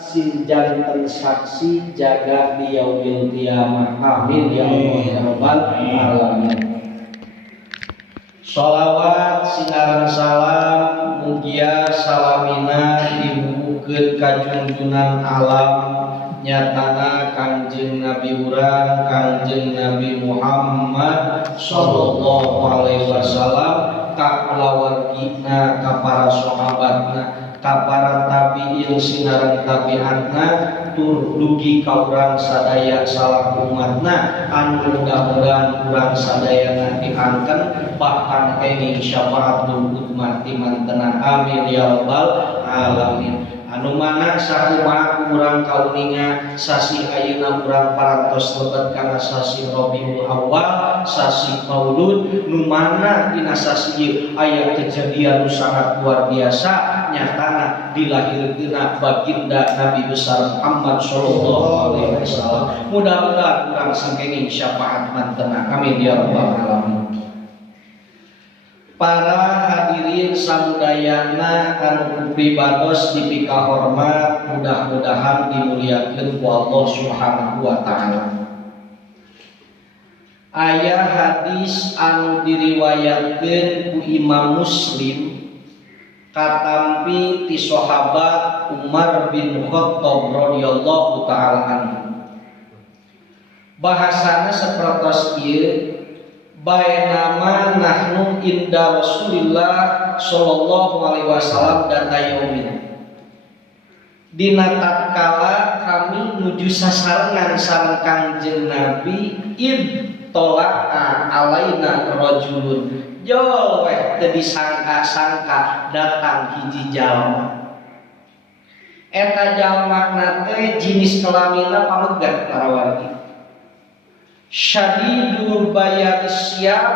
sinjanten saksi jaga di yaumil qiyamah. Amin ya Allah ya rabbal alamin. Sholawat sinaran salam mugia salamina dibubuhkeun ka junjunan alam nyatana Kangjeng Nabi urang Kangjeng Nabi Muhammad sallallahu alaihi wasallam ka kulawargina ka para sahabatna ka para tabiin sinaran tabiatna tur dugi ka urang sadaya salah umatna anu mudah-mudahan urang sadayana diangken bahkan kenging syafaatul umat dimantena amin ya rabbal alamin. Anu mana sakumaha urang kauninga sasi ayeuna urang parantos lebet kana sasi Rabiul Awal sasi Maulud nu mana dina sasi ieu aya kejadian nu sangat luar biasa nyatana dilahirkeunna baginda Nabi besar Muhammad sallallahu alaihi wasallam. Mudah-mudahan urang sangkenging syafaat mantena amin ya rabbal alamin. Para hadirin samudayana anu pribados dipika hormat mudah-mudahan dimuliakeun ku Allah Subhanahu wa taala. Aya hadis anu diriwayatkeun ku Imam Muslim katampi ti sahabat Umar bin Khattab radhiyallahu taala anhu. Bahasana sapertos ieu bainama nahnu inda Rasulillah sallallahu alaihi wasallam data yaumin. Dina tatkala kami nuju sasarengan sareng Kangjeng Nabi id tola'a alaina rajulun jol weh teu disangka-sangka datang hiji jalma. Eta jalma teh jinis kelamina pamegat para wargi. Syadidul bayat siap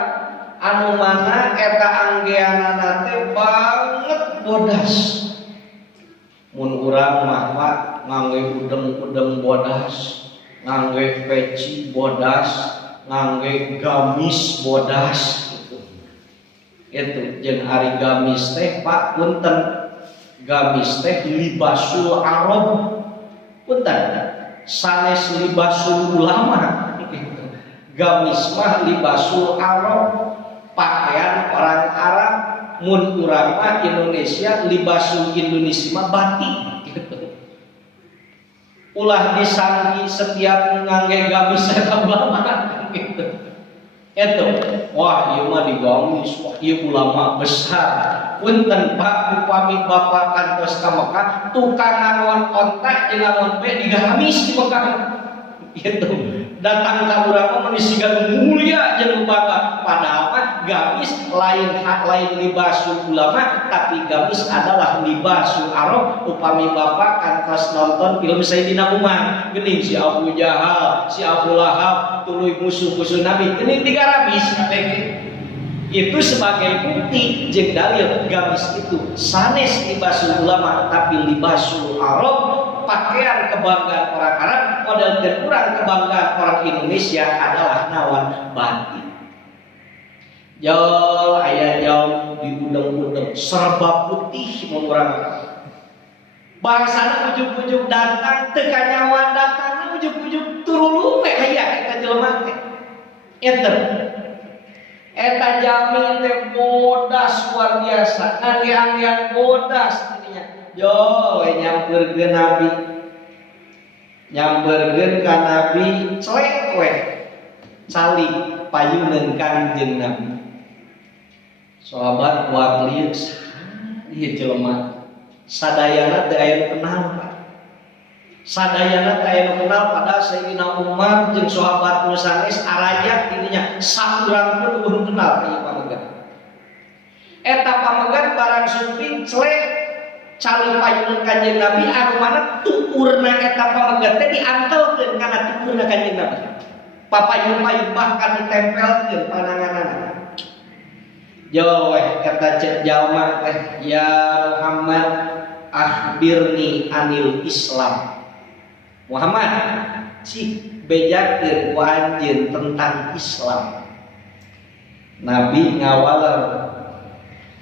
anu mana eta anggeanana teh banget bodas. Mun urang mah ngangge udeng-udeng bodas, ngangge peci bodas, ngangge gamis bodas gitu. Itu jeung ari gamis teh Pak punten. Gamis teh libasul Arab. Punten. Sanes libasul ulama. Gamis mah libasul Arab, pakaian orang Arab. Mun urang mah Indonesia libasul Indonesia mah batik gitu. Ulah disangki setiap ngangge gamis eta ulama gitu. Itu wah ieu mah digamis, wah ieu ulama besar. Punten Pak upami Bapak kantos ka Mekah tukang ngawon ontak jeung ngawon be digamis di Mekah. Gitu. Datang ka urang mah siga mulia jeung bangga padahal mah gamis lain libasul ulama tapi gamis adalah libasul Arab. Upami Bapak kantos nonton film Sayyidina Umar geuning si Abu Jahal si Abu Lahab tuluy musuh-musuh Nabi geuning digaramis itu sebagai bukti jeung dalil gamis itu sanes libasul ulama tapi libasul Arab pakaian kebanggaan orang Arab, model dan kurang kebanggaan orang Indonesia adalah nawan batik. Jol aya jol di udeng-udeng serba putih mun urang. Bangsana ujug-ujug datang teu kanyawan datang ujug-ujug turulume aya eta jelema teh. Eta jami teh bodas luar biasa, ngangge-anggean bodas tidinya. Yo nyamperkeun Nabi. Nyamperkeun ka Nabi celek weh. Cali payuneun Kangjeng Nabi. Sahabat kuat lieu ieu jelema. Sadayana teu aya nu kenal, Pak. Sadayana teu aya nu kenal padahal Sayyidina Umar jeung sahabat nu sanes arajak tidinya saurang pun ulun kenal ka ieu pamegat. Eta pamegat barang suping celek cali payuneun Kanjeng Nabi anu mana tukurna eta pamegat teh diantelkeun kana tukurna Kanjeng Nabi. Papayun-payun bahkan ditempelkeun pananganana. Yo eta cek jalma teh ya Muhammad akhbirni anil Islam. Muhammad cik bejakeun ku anjeun tentang Islam. Nabi ngawalar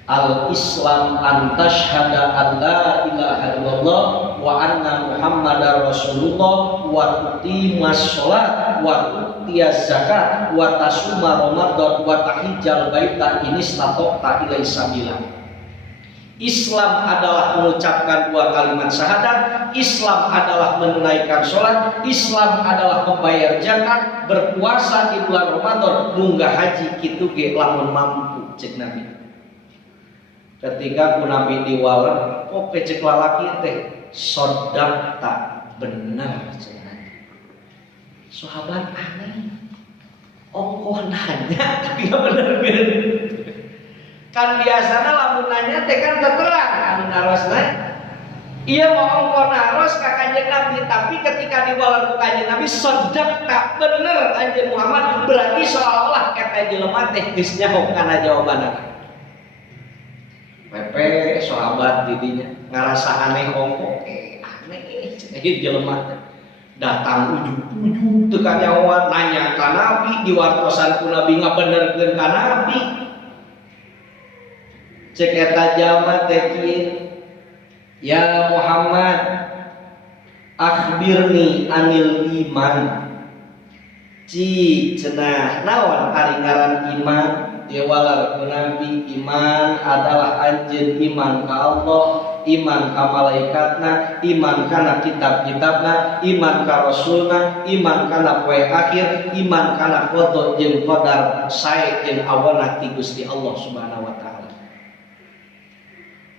al-Islam an tashhada an la ilaha illallah wa anna Muhammadar Rasulullah wa tuqimas shalat wa tu'tiyaz zakat wa tasuma Ramadan wa tahijjal baita in istata'ta ilaihi sabila. Islam adalah mengucapkan dua kalimat syahadat, Islam adalah menunaikan sholat, Islam adalah membayar zakat, berpuasa di bulan Ramadan, munggah haji kitu ge lamun mampu cek Nabi. Ketika ku Nabi diwaler, kok cek lalaki teh sodakta benar cek Nabi. Sahabat aneh, ongkoh nanya tapi nggak bener bener. Kan biasanya lamun nanya teh kan terang anu narosna iya mau ongko naros ka Kanjeng Nabi, tapi ketika diwalar ku Kanjeng Nabi sodak tak bener anjeun Muhammad, berarti seolah-olah eta jelema teh geus nyaho kana jawabanna. Pepe sahabat didinya ngarasa aneh ongko aneh jelema teh datang ujug-ujug teu ka nyahoan nanya ka Nabi, diwartosan ku Nabi ngabenerkeun ka Nabi. Cek eta jalma teh kieu, ya Muhammad akhbirni anil iman. Ci cenah naon ari ngaran iman? Diwalar ku Nabi, iman adalah anjeun iman ka Allah, iman ka malaikatna, iman kana kitab-kitabna, iman ka rasulna, iman kana poe akhir, iman kana qada jeung qadar sae jeung awana ti Gusti Allah Subhanahu wa taala.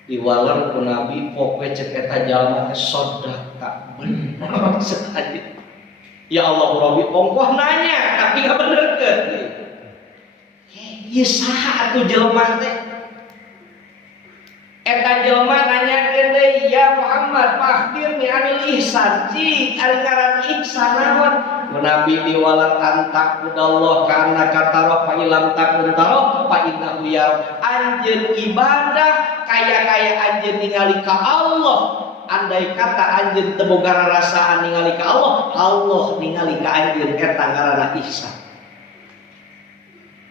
Diwalar ku Nabi pokoke cek eta jalma teh sodaka bener saja. Ya Allah Rabbi ongkoh nanya tapi enggak benerkeun. Ieu saha atuh jelema teh? Eta jelema nanyakeun deui, ya Muhammad fakhbirni anil ihsan. Ci ari ngaran ihsan naon? Nabi diwalar antakudallah kana kataro fa ilam takun taro fa innahu ya. Anjeun ibadah kaya-kaya anjeun ningali ka Allah. Andai kata anjeun teu boga rarasaan ningali ka Allah, Allah ningali ka anjeun eta ngaranna ihsan.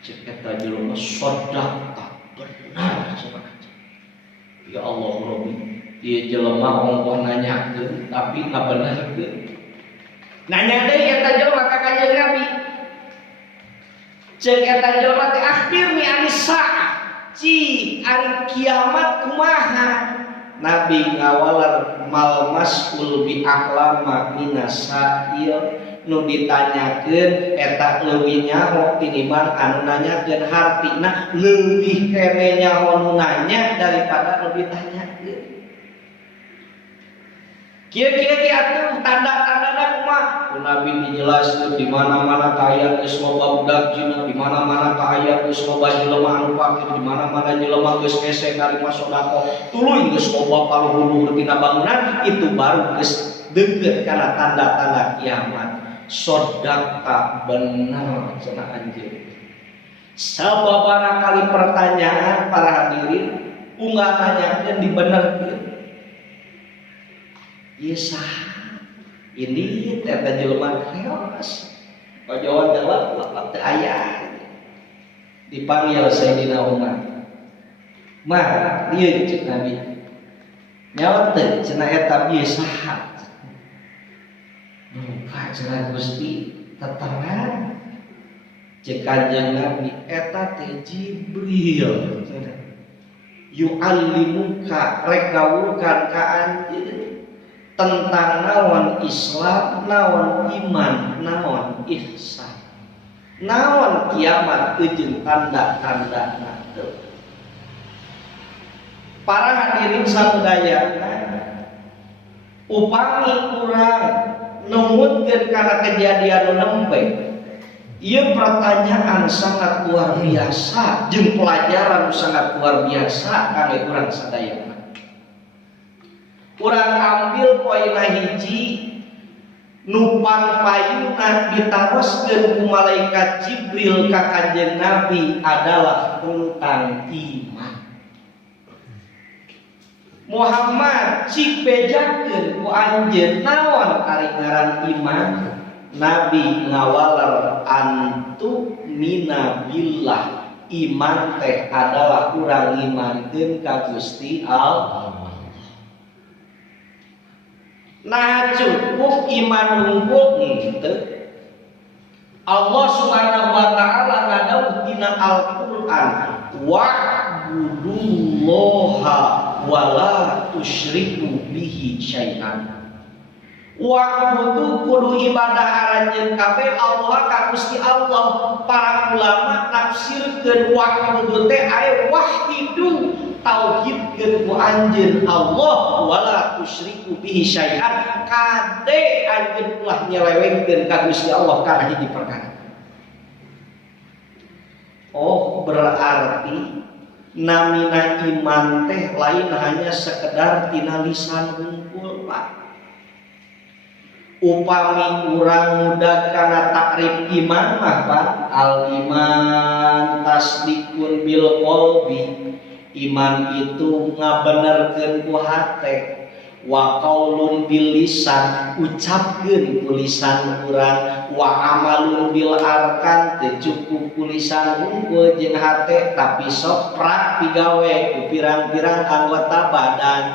Cek eta jelema sodaqah benar cenah. Ya Allah Rabbi, ieu jelema ongkoh nanyakeun tapi ngabenerkeun. Nanya deui eta jelema ka Kanjeng Nabi. Cek eta jelema teh akhirni anis saah. Ci ari kiamat kumaha? Nabi ngawalar mal mas'ul bi ahlama minas sa'il. Nu ditanyakeun eta leuwih nyaho tinimbang anu nanyakeun hartina, leuwih kene nyaho nu nanya daripada nu ditanyakeun. Kieu-kieu atuh tanda-tandana kumaha? Nabi dijelaskeun di mana-mana kaya geus loba budak jina, di mana-mana kaya geus loba jelema anu fakir, di mana-mana jelema geus kese karima sodaqoh, tuluy geus loba paluhur tina bangunan, itu baru geus deukeut kana tanda-tanda kiamat. Sodaqah benar cenah anjeun. Sababaraha kali pertanyaan para hadirin unggal nanyakeun dibenerkeun. Ieu saha? Ini eta jelema keos. Kajawan jawab lapat teu aya. Dipanggil Sayyidina Umar. Mah, ieu cek Nabi. Nyawa teu cenah eta ieu saha? Muka cenah Gusti teterang. Cek Kanjeng Nabi eta teh Jibril. Yu'allimuka rek ngawurkan ka anjeun tentang naon Islam, naon iman, naon ihsan, naon kiamat jeung tanda-tandana. Para hadirin sadayana, upami urang numutkeun kana kejadian nu nembe, ieu pertanyaan sangat luar biasa jeung pelajaran sangat luar biasa kangge urang sadayana. Urang ambil poina hiji numpang payuna ditaroskeun ku malaikat Jibril ka Kanjeng Nabi adalah tentang iman. Muhammad cik bejakeun ku anjeun naon ari ngaran iman? Nabi ngawalar antu mina billah. Iman teh adalah urang imankeun ka Gusti Allah. Nah cukup iman unggul henteu. Allah Subhanahu wa taala ngadawu dina Al-Qur'an wa'budullaha wa la tusyriku bihi syai'an. Wa'budu kudu ibadah aranjeun kabeh Allah ka Gusti Allah. Para ulama tafsirkeun wa'budu teh aya wahidu tauhidkeun ku anjeun Allah wala tusyriku bihi syai'an. Kade anjeun ulah nyelewengkeun ka Gusti Allah kana hiji perkara. Oh, berarti namina iman teh lain hanya sekedar tina lisan hungkul Pak. Upami urang mudah kana takrif iman mah Pak, al iman tasdikun bil qalbi. Iman itu ngabenerkeun ku hate, wa qaulun bil lisan ucapkeun ku lisan urang, wa amalun bil arkan teu cukup ku lisan unggul jeung hate tapi sok prak pigawe ku pirang-pirang anggota badan.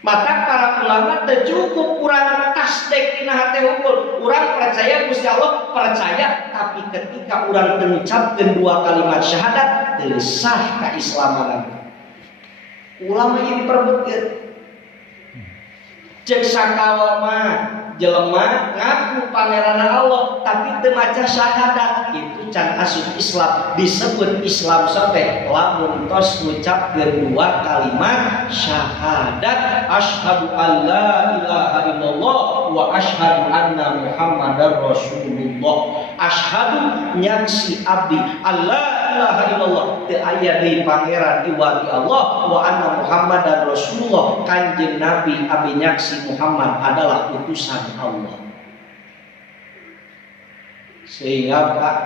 Maka para ulama teu cukup urang tasdik dina hate unggul. Urang percaya Gusti Allah percaya, tapi ketika urang teu ngucapkeun dua kalimat syahadat teu sah kaislamanan. Ulama ini perebutkeun. Cek sakala mah jelema ngaku pangeran Allah tapi teu maca syahadat, itu can asup Islam. Disebut Islam sampai lamun tos ngucapkeun dua kalimat syahadat, asyhadu alla ilaha illallah wa asyhadu anna muhammadar rasulullah. Asyhadu nyaksi abdi alla ilaha illallah teu aya deui pangeran iwati Allah wa anna muhammadar rasulullah, kanjeng nabi abdi nyaksi Muhammad adalah utusan Allah. Sehingga Pak,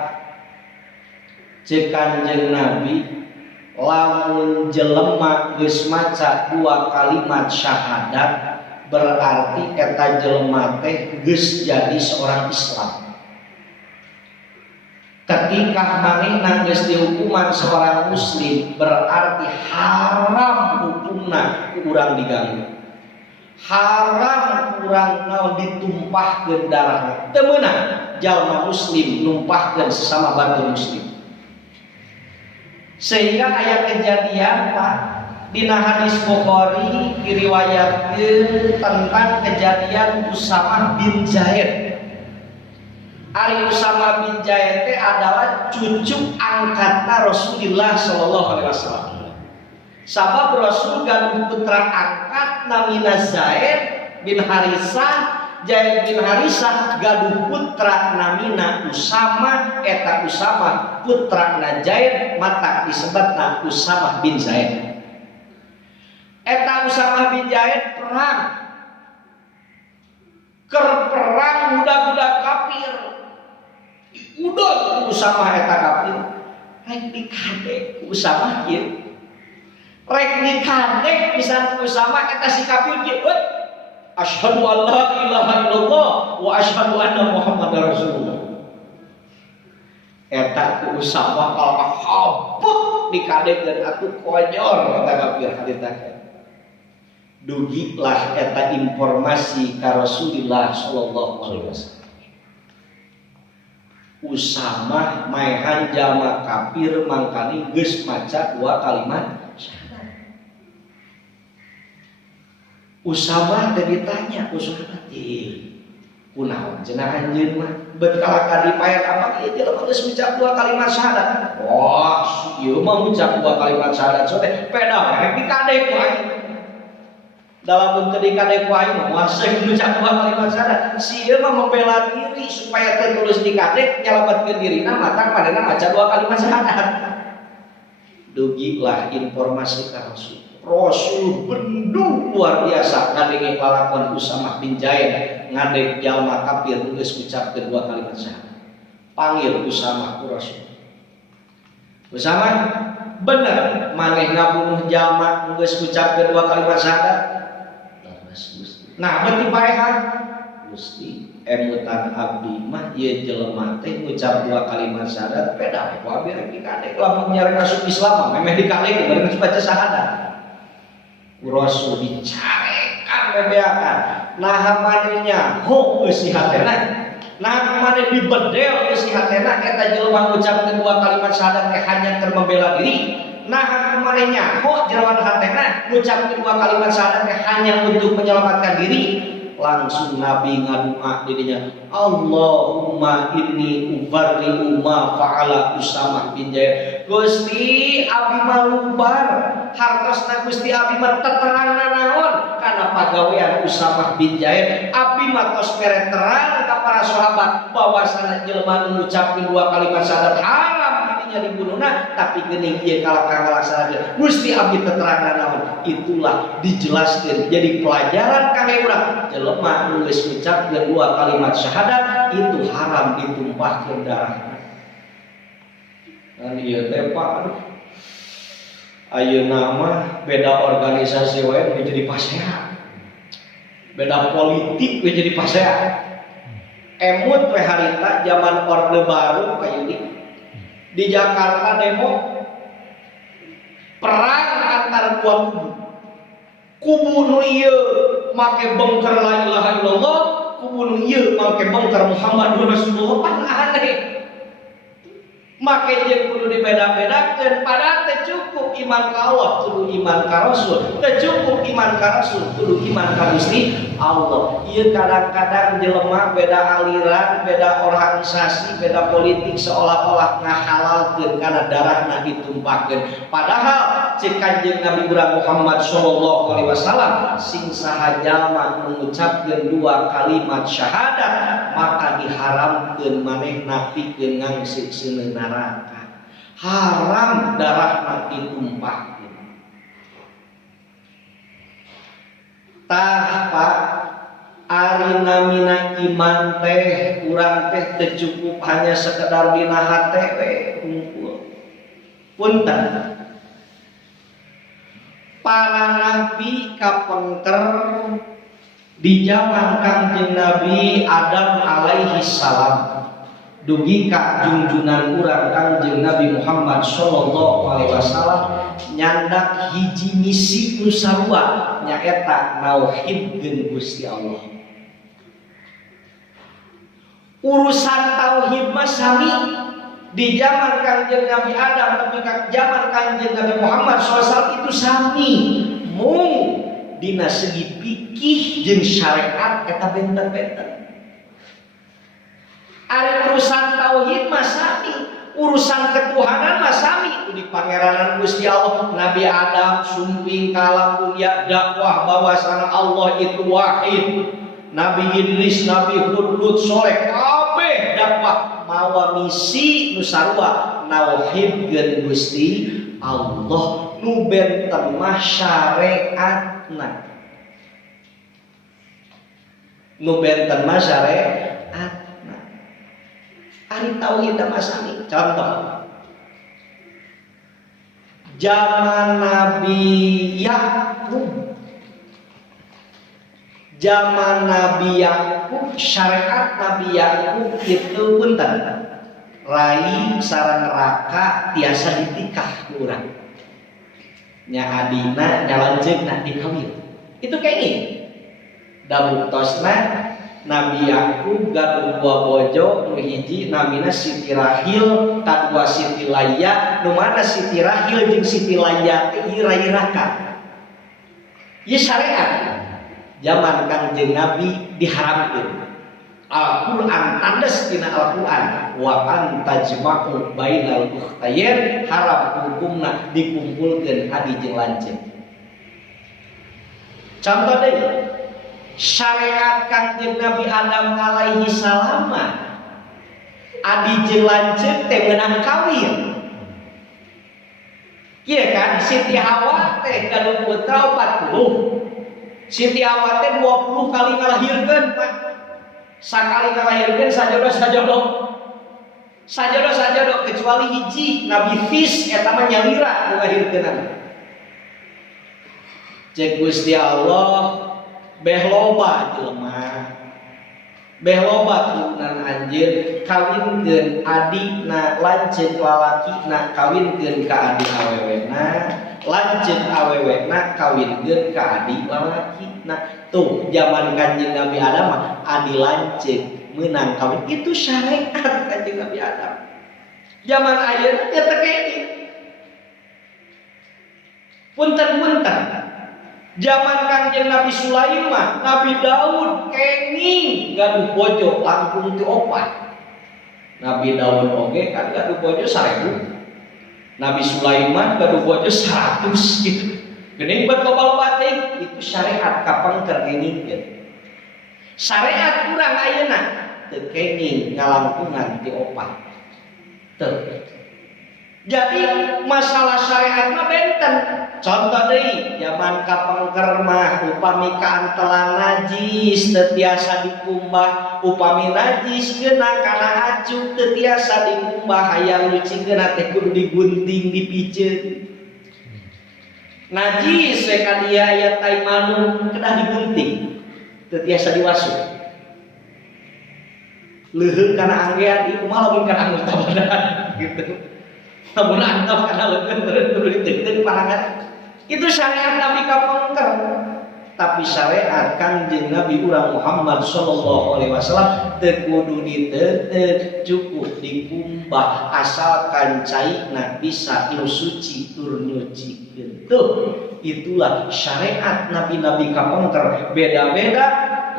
cek kanjeng nabi lamun jelema geus maca dua kalimat syahadat berarti eta jelema teh geus jadi seorang Islam. Ketika manehna geus dihukuman seorang muslim berarti haram hukumna urang diganggu. Haram urang naon ditumpahkeun darahna. Teu meunang jalma muslim numpahkeun sesama bantu muslim. Sehingga aya kejadian Pak dina hadis Bukhari diriwayatkeun tentang kejadian Usamah bin Zaid. Ari Usamah bin Zaid teh adalah cucu angkatna Rasulullah sallallahu alaihi wasallam. Sabab Rasul gaduh putra angkat namina Zaid bin Harisah. Zaid bin Harisah gaduh putra namina Usamah. Eta Usamah putra na Zaid mata disebutna Usamah bin Zaid. Eta Usamah bin Zaid perang. Keur perang budak-budak kafir. Udah Usamah eta kafir. Rek dikadek Usamah kieu. Rek dikadek pisan Usamah eta si kafir kieu. Asyhadu an la ilaha illallah wa asyhadu anna muhammadar rasulullah. Eta ku Usamah kalau habut dikadek dan atuh konyor eta kafir harita. Dugilah eta informasi ka Rasulullah sallallahu alaihi wasallam. Usamah maehan jalma kafir mangkani geus maca dua kalimat syahadat. Usamah teh ditanya ku sahabat, kunaon cenah anjeun mah bet kalaka dipayar apa ieu jelema geus ngucap dua kalimat syahadat. Wah, ieu mah ngucap dua kalimat syahadat sote peda rek dikadek ku aing. Dalam bentuk dikadek ku aing mah moal ngucap dua kalimat syahadat. Si ieu mah membela diri supaya teu tulus dikadek nyelametkeun dirina matang padana maca dua kalimat syahadat. Dugilah informasi ka Rasul. Rasul bendung luar biasa ngadenge lalakon Usamah bin Zaid ngadeg jalma kafir geus ngucapkeun dua kalimat syahadat. Panggil Usamah ku Rasul. Usamah, bener maneh ngabunuh jalma geus ngucapkeun dua kalimat syahadat? Nah, berarti paehan Gusti emutan abdi mah ieu jelema teh ngucap dua kalimat syahadat peda ku abi rek dikadek lamun nyarek masuk Islam mah memeh dikadek baru baca syahadat. Rasul dicare bebeakan nah manehnya ho eusi hatena nah maneh dibedel eusi hatena eta jelema ngucapkeun dua kalimat syahadat teh hanya keur membela diri nah manehnya ho jerawan hatena ngucapkeun dua kalimat syahadat teh hanya untuk menyelamatkan diri langsung Nabi ngadua didinya Allahumma inni ubarri'u ma fa'ala Usamah bin Zaid Gusti abi malubar hartosna Gusti abi mah terangna naon kana pagawean Usamah bin Zaid abi mah tos mere terang ka para sahabat bahwasana jelema nu ngucapkeun dua kalimat syahadat haram didinya dibunuhna tapi geuning ieu kalakang ngalaksanakeun Gusti abi terangna naon itulah dijelaskeun jadi pelajaran kangge urang jelema nu geus ngucapkeun dua kalimat syahadat itu haram ditumpahkeun darahna. Dan ieu teh Pak ayeuna mah beda organisasi wae jadi pasea. Beda politik we jadi pasea. Emut we harita zaman Orde Baru kayak di Jakarta demo perang antar dua kubu. Kubu nu ieu make bengker la ilaha illallah, kubu nu ieu make bengker Muhammadur Rasulullah pan aneh. Make jeung kudu dibeda-bedakeun padahal teh cukup iman ka Allah, kudu iman ka Rasul. Teh cukup iman ka Rasul, kudu iman ka Gusti Allah. Ieu kadang-kadang jelema beda aliran, beda organisasi, beda politik seolah-olah ngahalalkeun kana darahna ditumpahkeun. Padahal cek Kanjeng Nabi Muhammad sallallahu alaihi wasallam sing saha jalma mengucapkeun dua kalimat syahadat maka diharamkeun manehna pikeun ngangsikseun neraka. Haram darahna ditumpahkeun. Tah Pak ari namina iman teh urang teh teu cukup hanya sekedar dina hate we unggul. Punten para nabi kapengker di zaman Kanjeng Nabi Adam alaihi salam dugi ka junjungan urang Kanjeng Nabi Muhammad sallallahu alaihi wasallam nyandak hiji misi nu sarua nyaeta nauhidkeun Gusti Allah. Urusan tauhid mah sami di zaman Kanjeng Nabi Adam tapi zaman Kanjeng Nabi Muhammad SAW itu sami mung dina segi fikih jeung syariat eta benten-benten. Ari urusan tauhid mah sami, urusan ketuhanan mah sami di pangeranan Gusti Allah. Nabi Adam sumping kalam dunia dakwah bahwasana Allah itu wahid. Nabi Idris, Nabi Hud, Lut, Soleh kabeh dakwah mawa misi nu sarua nauhidkeun Gusti Allah nu benten mah syariatna. Nu benten mah syariatna. Ari tauhid mah sami. Contoh. Zaman Nabi Yakub syariat Nabi Yakub itu punten rai sareng neraka tiasa ditikah ku urang nya adina nyalanjeunna dikawin itu kayak gini da buktosna Nabi Yakub gaduh dua bojo nu hiji namina Siti Rahil kadua Siti Laya nu mana Siti Rahil jeung Siti Laya teh ieu rai neraka ieu syariat zaman Kanjeng Nabi diharamkeun. Al-Qur'an tandes dina Al-Qur'an wa antajma'u bainal ukhtayn haram hukumna dikumpulkeun adi jeung lanceuk. Contoh deui syariat Kanjeng Nabi Adam alaihi salam adi jeung lanceuk teh meunang kawin. Kieu kan Siti Hawa teh gaduh putra 40. Siti Hawa teh 20 kali ngalahirkeun Pak. Sakali ngalahirkeun sajodoh kecuali hiji Nabi Fis eta mah nyalira ngalahirkeunna. Cek Gusti Allah beh loba jelema. Beh loba turunan anjeun kawinkeun adikna lanceuk lalakina kawinkeun ka adik awewena. Lanjut awewena kawinkeun ka adik lalakina tuh zaman Kanjeng Nabi Adam adi lanceuk meunang kawin itu syariat Kanjeng Nabi Adam. Zaman ayeuna teu tekeni. Punten-punten. Zaman Kanjeng Nabi Sulaiman, Nabi Daud kenging gaduh bojo langkung teu opat. Nabi Daud oge kan gaduh bojo 1000. Nabi Sulaiman gaduh bojo 100 gitu. Geuning buat loba-loba teh itu syariat kapan kengingkeun. Syariat urang ayeuna teu kenging ngalangkungan ti opat. Teu. Jadi masalah syariat mah benten. Contoh deui, zaman kapengker mah upami kaantelan najis teu tiasa dikumbah, upami najis geuna kana acuk teu tiasa dikumbah, hayang nyucikeun teh kudu digunting dipiceun. Najis we ka dieu aya tai manuk kedah digunting, teu tiasa diwasuh. Leuheung kana anggean ieu kumaha lamun kana anggota badan gitu. Lamun antap kana leukeun kudu diteung panangan. Itu syariat Nabi kapengker. Tapi syariat Kanjeng Nabi urang Muhammad sallallahu alaihi wasallam teu kudu diteuteuk, cukup dikumbah asalkan cairna bisa nu suci tur nyucikeun. Tuh, itulah syariat nabi-nabi kapengker. Beda-beda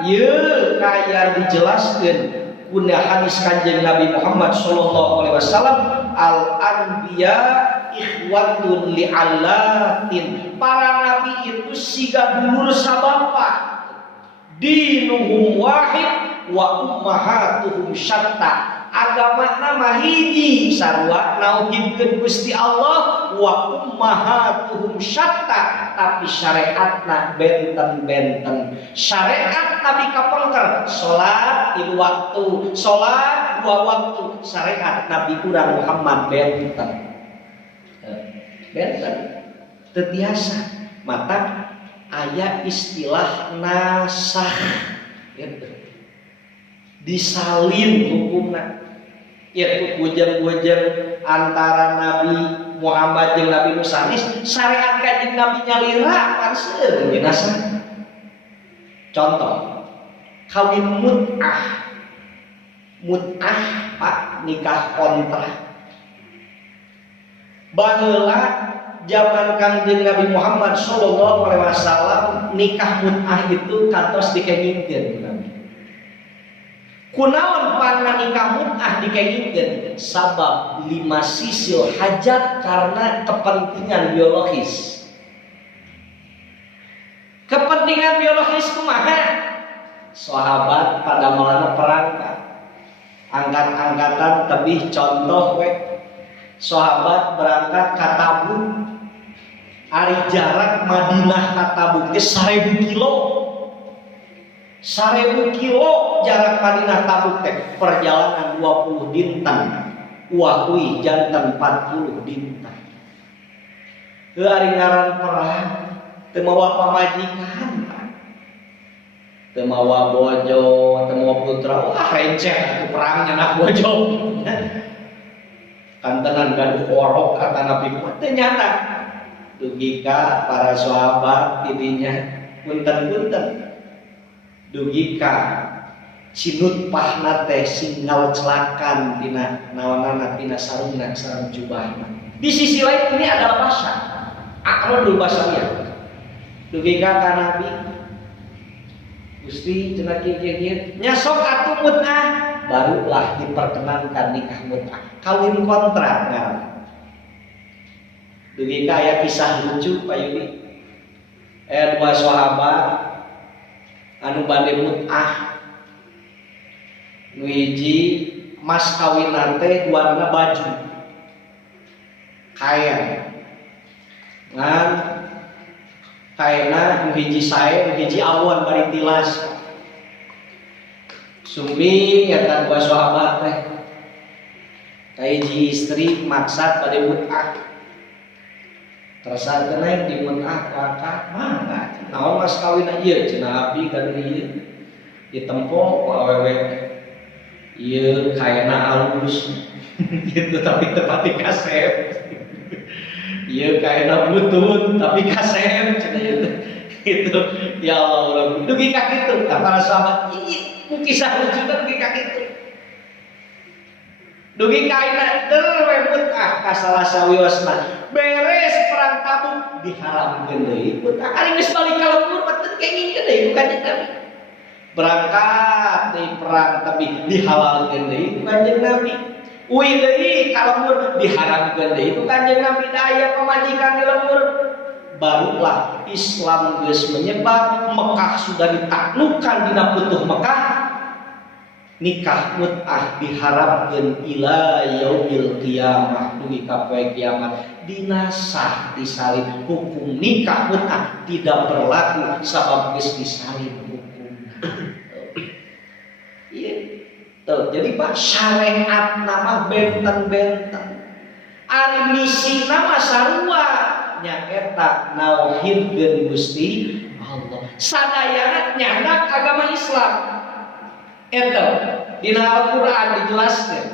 ieu kaya dijelaskeun kuna hadis Kanjeng Nabi Muhammad sallallahu alaihi wasallam, al-anbiya ikhwatun li'allatin. Para nabi itu siga dulur sabapa, dinuhum wahid wa ummahatuhum syatta. Agamana mah hiji sarua nauhidkeun Gusti Allah, wa ummahatuhum syatta, tapi syariatna benten-benten. Syariat Nabi kapengker salat 3 waktu, salat 2 waktu. Syariat Nabi urang Muhammad benten. Benten teu tiasa. Mata aya istilah nasakh gitu. Disalin hukumna. Yaitu bujang-bujang antara Nabi Muhammad jeung Nabi Musa. Syariat Kanjeng Nabi nyalira panseueun dinasa. Contoh, kawin mut'ah. Mut'ah Pak, nikah kontrak. Baheula zaman Kanjeng Nabi Muhammad sallallahu alaihi wasallam nikah mut'ah itu kantos dikengingkeun. Kunaon panna nikah mut'ah dikengingkeun? Sabab 5 sisil hajat karena kepentingan biologis. Kepentingan biologis kumaha? Sahabat pada malana perang angkat-angkatan tebih contoh we. Sahabat berangkat ka Tabuk. Ari jarak Madinah ka Tabuk teh 1000 kilo. 1000 kilo jarak Madinah Tabuk teh, perjalanan 20 dinten. Uah janten 40 dinten. Teu ari ngaran perang, teu mawa pamajikan, teu mawa bojo, teu mawa putra. Wah receh atuh perang nyeunah bojo. Kantenan gaduh orok kata Nabi Muhammad teu nyata. Dugi ka para sahabat tidinya punten-punten. Dugi ka sinut pahna teh sing ngaweclakan tina nawanana tina sarungna sareng jubahna. Di sisi lain ini adalah bahasa aqradul basariyah. Dugi ka Nabi Gusti cenah kieu-kieu nya sok atuh mut'ah, barulah diperkenankan nikah mut'ah. Kawin kontrak ngaran. Dugi ka aya kisah lucu Pak Yudi. Dua sahabat anu bade mut'ah. Nu hiji mas kawinan teh warna baju kain. Ngan kaina nu hiji sae, nu hiji awan bari tilas. Sumi eta dua sahabat teh. Hiji istri maksad bade mut'ah. Terasa naik di mut'ah kakak mangga. Naon mas kawin ieu cenah abi ka dieu. Ditempo ku awewe. Ieu kaina alus. Gitu tapi tepati kasep. Ieu kaina butut tapi kasep cenah ieu. Gitu. Ya Allah, dugi ka kitu para sahabat. Kisah lucu dugi ka kitu. Dugi kaina teu we mut'ah ka salah sawiosna. Beres perang Tabuk diharamkeun deui. Mut'ah ari geus balik ka lembur mah teu kengingkeun deui Kanjeng Nabi. Berangkat di perang tapi dihalalkeun deui Kanjeng Nabi. Uwi deui ka lembur diharamkeun deui Kanjeng Nabi. Daya pamajikan di lembur. Barulah Islam geus menyebar, Mekah sudah ditaklukkan dina putuh Mekah. Nikah mut'ah diharapkeun ila yaumil qiyamah dugi ka poe kiamat dinasah disalin hukum nikah mut'ah tidak berlaku sabab geus disalin hukumna. Ieu tuh jadi Pak syariat nama benten-benten ari misi nama sarua nyaeta nauhidkeun Gusti Allah sadayana nyandak agama Islam. Itu dina Al-Quran dijelaskan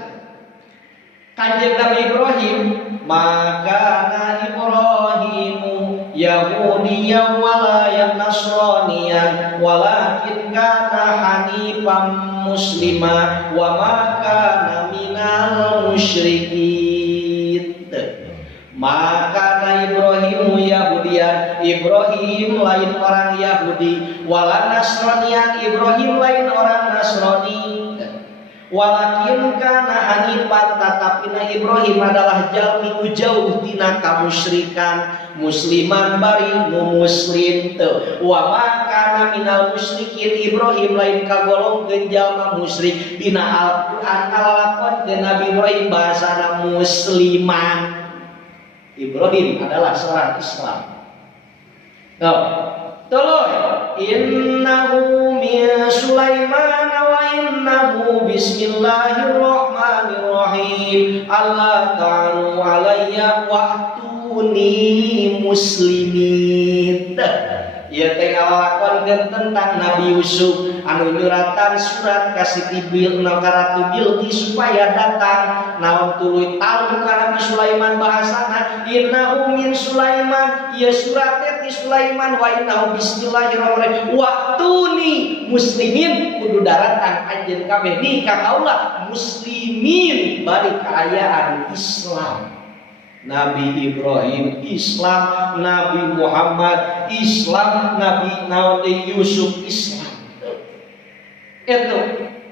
Kanjeng Nabi Ibrahim maka Ibrahimu Yahudiyyan wala Nasraniyan walakin kana hanifan muslima wa ma kana minal musyrikin. Maka Ibrahimu Yahudiyan Ibrahim lain orang Yahudi wala Nasraniyan Ibrahim lain orang Nasrani walakin kana hanifan tatapina Ibrahim adalah jalmi jauh tina kamusyrikan musliman bari nu muslim teu wa makana minal musyrikin Ibrahim lain kagolongkeun jalma musyrik dina Al-Qur'an kalalakonkeun Nabi Ibrahim bahasana musliman. Ibrahim adalah seorang Islam. Tolong innahu min Sulaiman wa innahu bismillahirrahmanirrahim Allah ta'ala alayya wa'tuni muslimin. Ieu teh ngalakonkeun tentang Nabi Yusuf anu nyuratan surat ka Siti Ratu Bilqis supaya datang naon tuluy talu ka Nabi Sulaiman bahasana innahu min Sulaiman ieu surat teh ti Sulaiman wa innahu bismillahirrahmanirrahim wa'tuni muslimin kudu daratang anjeun kabeh ni ka kaula muslimin bari kaayaan Islam. Nabi Ibrahim Islam, Nabi Muhammad Islam, Nabi Yusuf Islam. Itu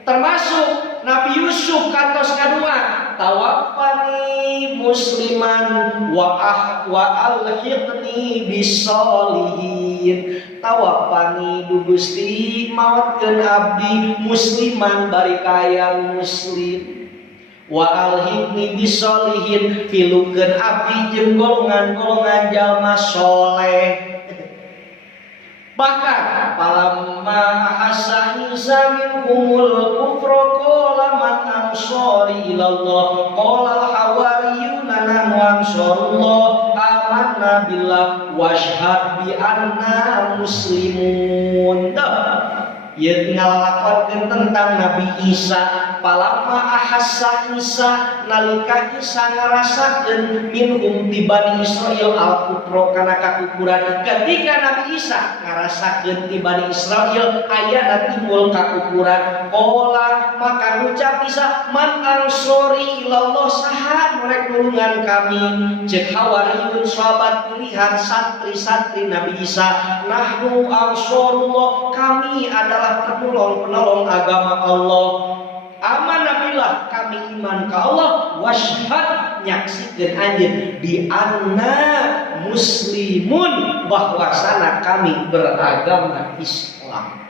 termasuk Nabi Yusuf kantos kadua tawaffani musliman wa alhiqni bisolihin. Tawaffani du Gusti maotkeun abdi musliman bari kaya muslim wa alhiqni bisolihin filukeun abdi jeung golongan-golongan jalma soleh. Bahkan palamma ahassa Isa minhumul kufra qala man ansari ilallah qala al hawariyuna nahnu ansarullah amanna billah washhad bi anna muslimun. Ieu ngalakonkeun tentang Nabi Isa palamma ahassa Isa nalika Isa ngarasakeun minhum ti Bani Israil al-kufra kana kakufuran. Ketika Nabi Isa ngarasakeun ti Bani Israil aya timbul kakufuran qala maka ngucap Isa man ansori ilallah saha merek nulungan kami cek hawariyun sahabat pilihan santri-santri Nabi Isa nahnu ansarullah kami adalah penolong agama Allah amanabillah kami iman ka Allah washhad nyaksikeun anjeun bi anna muslimun bahwasana kami beragama Islam.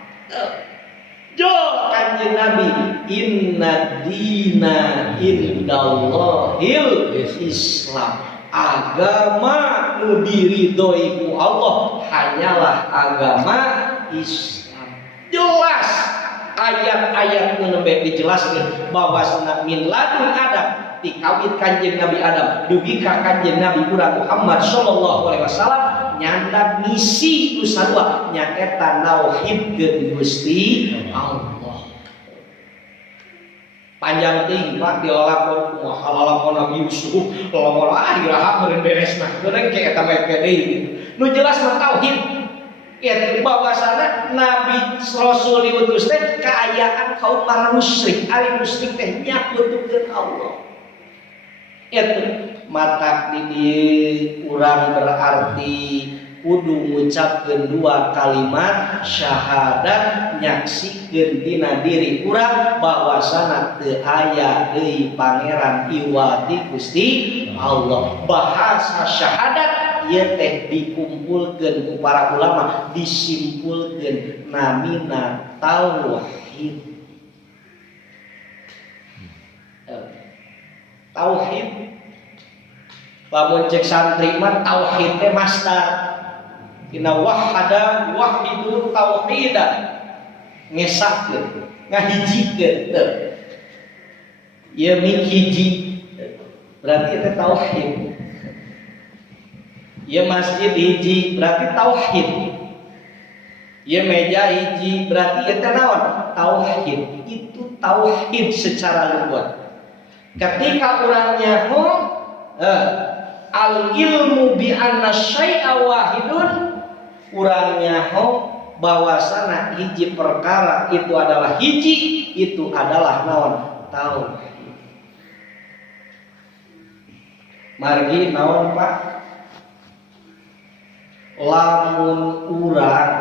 Jo kanjeng Nabi inna dina indallahil Islam agama nu diridhoi ku Allah hanyalah agama Islam. Jelas ayat-ayat menembe dijelaskan bahwa min ladun Adam dikawit kanjeng Nabi Adam dugi ka kanjeng Nabi Muhammad sallallahu alaihi wasallam nyandak misi usarua nyaeta nauhidkeun Gusti Allah. Panjang teuing Pak diolakon kumaha Nabi Yusuf lamun iraha meureun beresna. Geureng ke eta bae deui. Nu jelas mah tauhid. Ya bahwasana Nabi Rasul diutus teh kaayaan kaum para musyrik, ari musyrik teh nyakutukeun Allah. Itu mata di dieu urang berarti kudu ngucapkeun dua kalimat syahadat nyaksikeun dina diri urang bahwasana teu aya deui pangeran iwati Gusti Allah. Bahasa syahadat ieu teh dikumpulkeun ku para ulama disimpulkeun namina tauhid. Tauhid lamun cek santri mah tauhid teh masdar dina wahada wahidu tauhidan ngesakeun ngahijikeun teu ieu mik hiji berarti itu tauhid. Ieu masjid hiji berarti tauhid. Ieu meja hiji berarti itu naon? Tauhid. Itu tauhid secara luas. Ketika orangnya al ilmu bi anna syai'a wahidun, orangnya bahwasana hiji perkara itu adalah hiji, itu adalah naon? Tauhid. Margi naon Pak? Lamun urang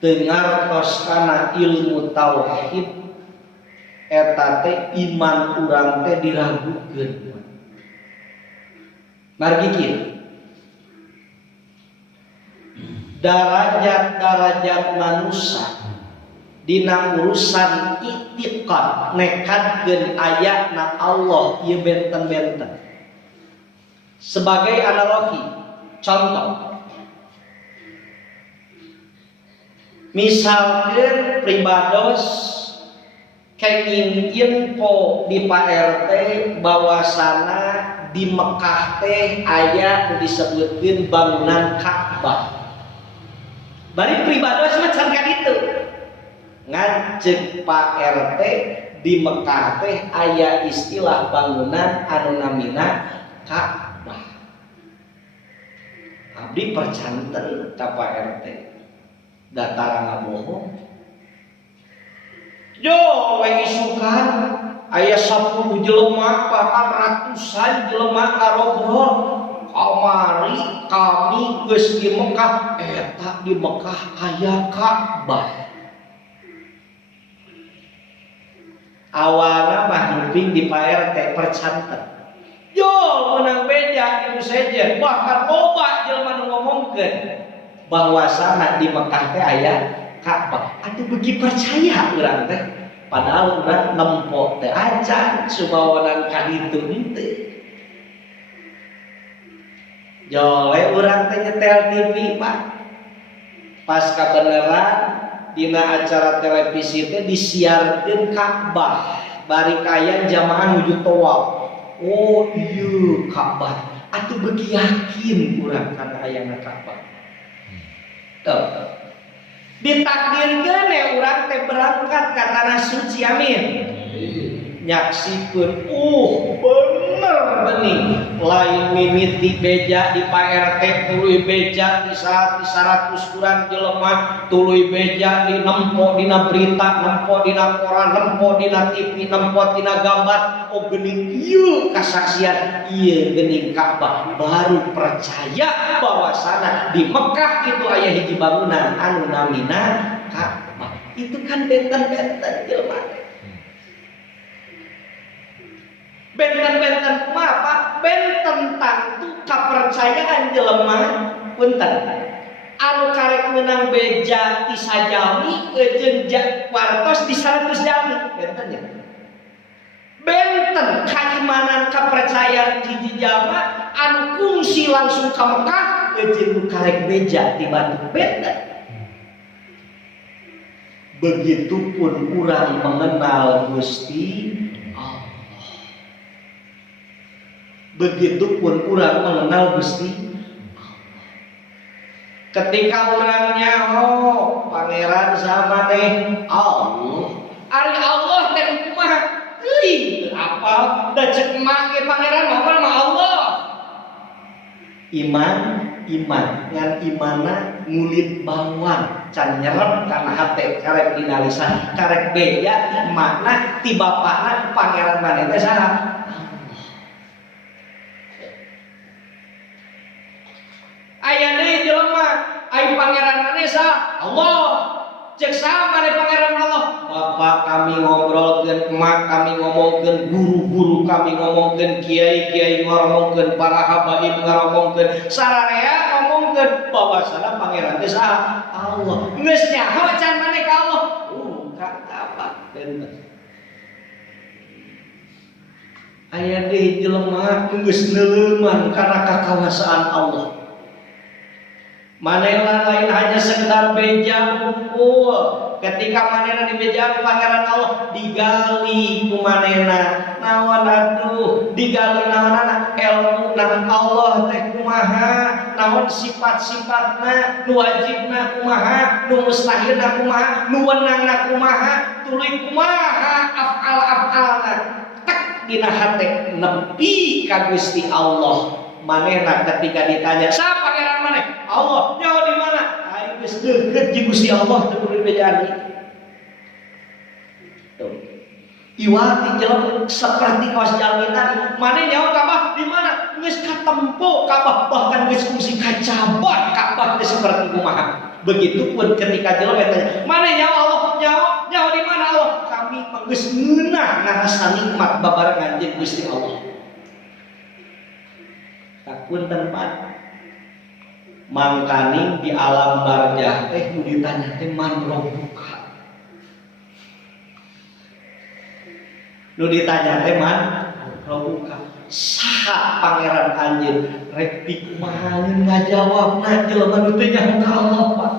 dengartos kana ilmu tauhid eta teh iman urang teh diragukeun. Margi kieu. Darajat-darajat manusia dina urusan i'tiqad nekadkeun ayatna Allah ieu benten-benten. Sebagai analogi, contoh, misalkan pribados kenging info di Pak RT bahwasana di Mekah teh aya disebutkeun bangunan Ka'bah. Bari pribados mah can kitu. Ngajeng Pak RT di Mekah teh aya istilah bangunan anu namina Ka'bah. Abdi percanten ka Pak RT. Datara ngabohong. Yo we isukan aya 10 jelema bahkan ratusan jelema karobrol kamari kami geus di Mekah eta di Mekah aya Ka'bah. Awalna mah nguping di Pak RT percanten. Yo menang beja itu saja bahkan loba jelema nu ngomongkeun bahwasana di Mekah teh aya Ka'bah. Atuh beuki percaya urang teh. Padahal urang nempo teh acan subawanan ka ditu henteu. Jole urang teh nyetel TV Pak. Pas kabeneran dina acara televisi teh disiarkeun Ka'bah. Bari kayan jamaah nuju tawaf. Oh iya Ka'bah. Atuh beuki yakin urang kana ayana Ka'bah. Tuh. Ditakdirkeun ya urang teh berangkat ka tanah suci amin. Nyaksikeun bener bening lain mimiti beja di Pak RT tuluy beja di 100 kurang jelema tuluy beja di nempo dina berita nempo dina koran nempo dina TV nempo dina gambar oh geuning ieu kasaksian ieu geuning Ka'bah baru percaya bahwasana di Mekah itu aya hiji bangunan anu namina Ka'bah. Itu kan benten-benten jelema. Benten-benten apa? Benten tangtu kapercayaan jelema punten. Anu karek meunang beja ti sajami jeung wartos di 100 jami benten ya. Benten kaimanan kapercayaan hiji jalma anu kungsi langsung ka Mekah jeung karek beja ti Bandung benten. Begitupun urang mengenal Gusti Allah. Begitupun urang mengenal Gusti Allah. Ketika urangnya pangeran sama teh Allah. Ari Allah teh kumaha? Euy, apa? Da cek mah ge pangeran mah Allah. Iman iman ngan imana ngulit bawang can nyerep kana hate karek dina lisan karek beja makna ti bapana pangeran maneh teh saha aya deui jelema ai pangeran maneh saha Allah cek saha maneh pangeran Allah bapak kami ngobrolkeun emak kami ngomongkeun guru-guru kami ngomongkeun kiai-kiai ngomongkeun para habaib ngomongkeun sararea ngomongkeun bahwasana pangeran teh saha Allah geus nyaho can maneh ka Allah kata apa bener aya deui jelema geus neuleuman kana kakawasaan Allah manehna lain hanya sekedar beja unggul ketika manehna di beja pangeran Allah digali ku manehna naon atuh digali naonana ilmuna Allah teh kumaha naon sifat-sifatna nu wajibna kumaha nu mustahilna kumaha nu wenangna kumaha tuluy kumaha afal-afalna tek dina hate nepi ka Gusti Allah manehna ketika ditanya sa pangeran maneh Allah nyaho di mana aing geus deukeut jeung Gusti Allah teu kudu bejaan tuh iwati jelema seperti kawas jalmi tadi maneh nyaho Ka'bah di mana geus katempo Ka'bah bahkan geus fungsi kacabat Ka'bah teh seperti kumaha begitupun ketika jelema tanya maneh nyaho Allah nyaho di mana Allah kami geus ngeunah ngarasa nikmat babarengan jeung Gusti Allah punten Pak mangkaning di alam barzah teh nu ditanya teh man rabbuka nu ditanya teh man rabbuka saha pangeran anjeun rek pikumaha ngajawabna jelema nu teu nyaho ka Allah Pak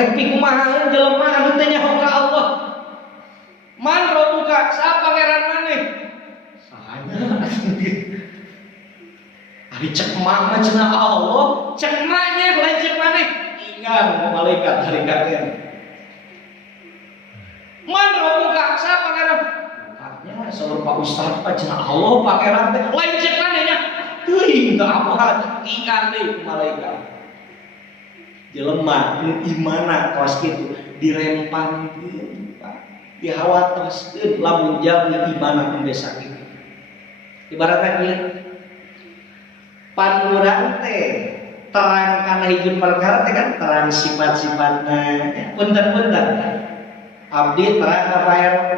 rek pikumaha jelema nu teu nyaho ka Allah man rabbuka saha pangeran maneh ari cek mah cenah Allah cek mahnya lain cek maneh ingat malaikat hari kakean man rabbuka saha pangeran katanya saur Pak Ustaz cenah Allah pangeran teh lain cek manehnya teuing teu apa ingat deui malaikat jelema nu imana kaos kitu dirempangkeun Pak dihawatoskeun lamun jalmi imana teu sakitu ibaratna ieu pan urang teh terang kana hiji perkara teh kan terang sifat-sifatna punten-punten abdi terang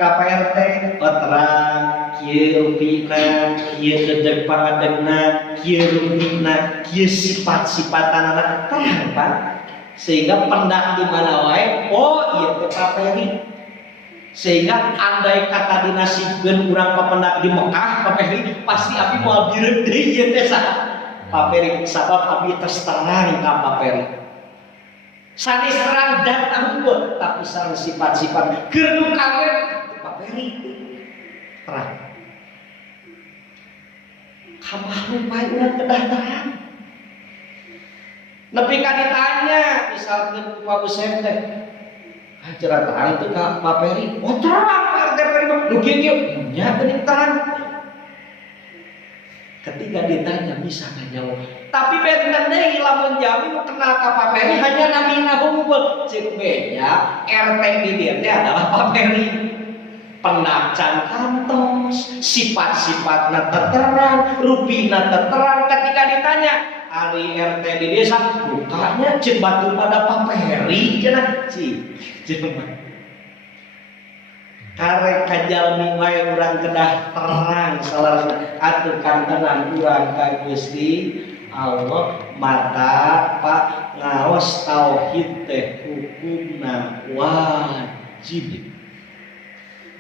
ka PRT terang kieu rupina kieu dedeg pangadegna kieu rupina kieu sifat-sifatanana terang Pak sehingga pendak di mana wae oh ieu teh paperi sehingga andai kata dinasibkeun urang papendak di Mekah paperi pasti abi moal bireuk deui ieu teh saha paperi sabab abi terang ka paperi sanes terang dan unggul tapi sareng sifat-sifat keur nu kaget paperi terang kamahna pae urang kedah terang nepi ka ditanya misalkeun ku Pak Busep teh acara terang itu Kak Paperi oh terang Paperi nu kieu nya teuing terang ketika ditanya bisa ngajawab tapi benten deui lamun jami nu kenal ka Paperi hanya namina unggul ceuk beja RT di dieu teh adalah Paperi pendak can kantos sifat-sifatna terang rupina terang ketika ditanya ari RT di desa dukanya cek batu pada Paperi cenah cik jelema karek kajalmi wae urang kedah terang salarasna atuh kantenan urang ka Gusti Allah mata Pak ngaos tauhid teh hukumna wajib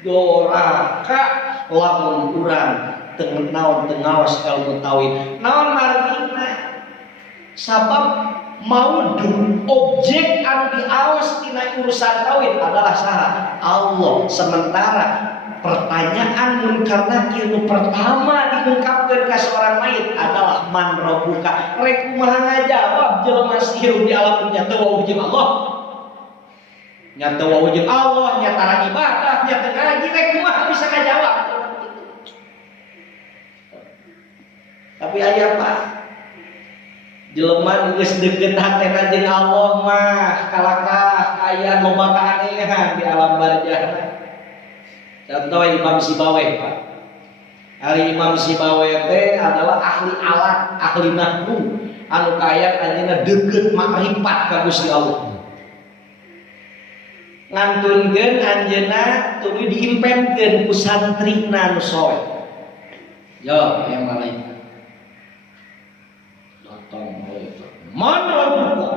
doraka lamun urang teu naon teu ngaos ilmu tauhid naon margina sabab maudhu objek anu diaos tina urusan tauhid adalah saha Allah sementara pertanyaan munkar nakir nu pertama diungkapkeun ka seorang mayit adalah man rabbuka rek kumaha ngajawab jelema hirup di alam dunya teu wau jeung Allah nya teu wau jeung Allah nya tara ibadah nya teu ngaji rek kumaha bisa ngajawab Tapi aya Pak jelema geus deukeut hatena jeung Allah mah kalakah aya loba kaanehan di alam barzah. Contoh Imam Sibawayh Pak. Ari Imam Sibawayh teh adalah ahli alat, ahli nahwu anu kaya anjeunna deukeut makrifat ka Gusti Allah. Ngantunkeun anjeunna tuluy diimpenkeun ku santrina nu soe. Yo, yang malaikat. Datang malaikat. Mana buka?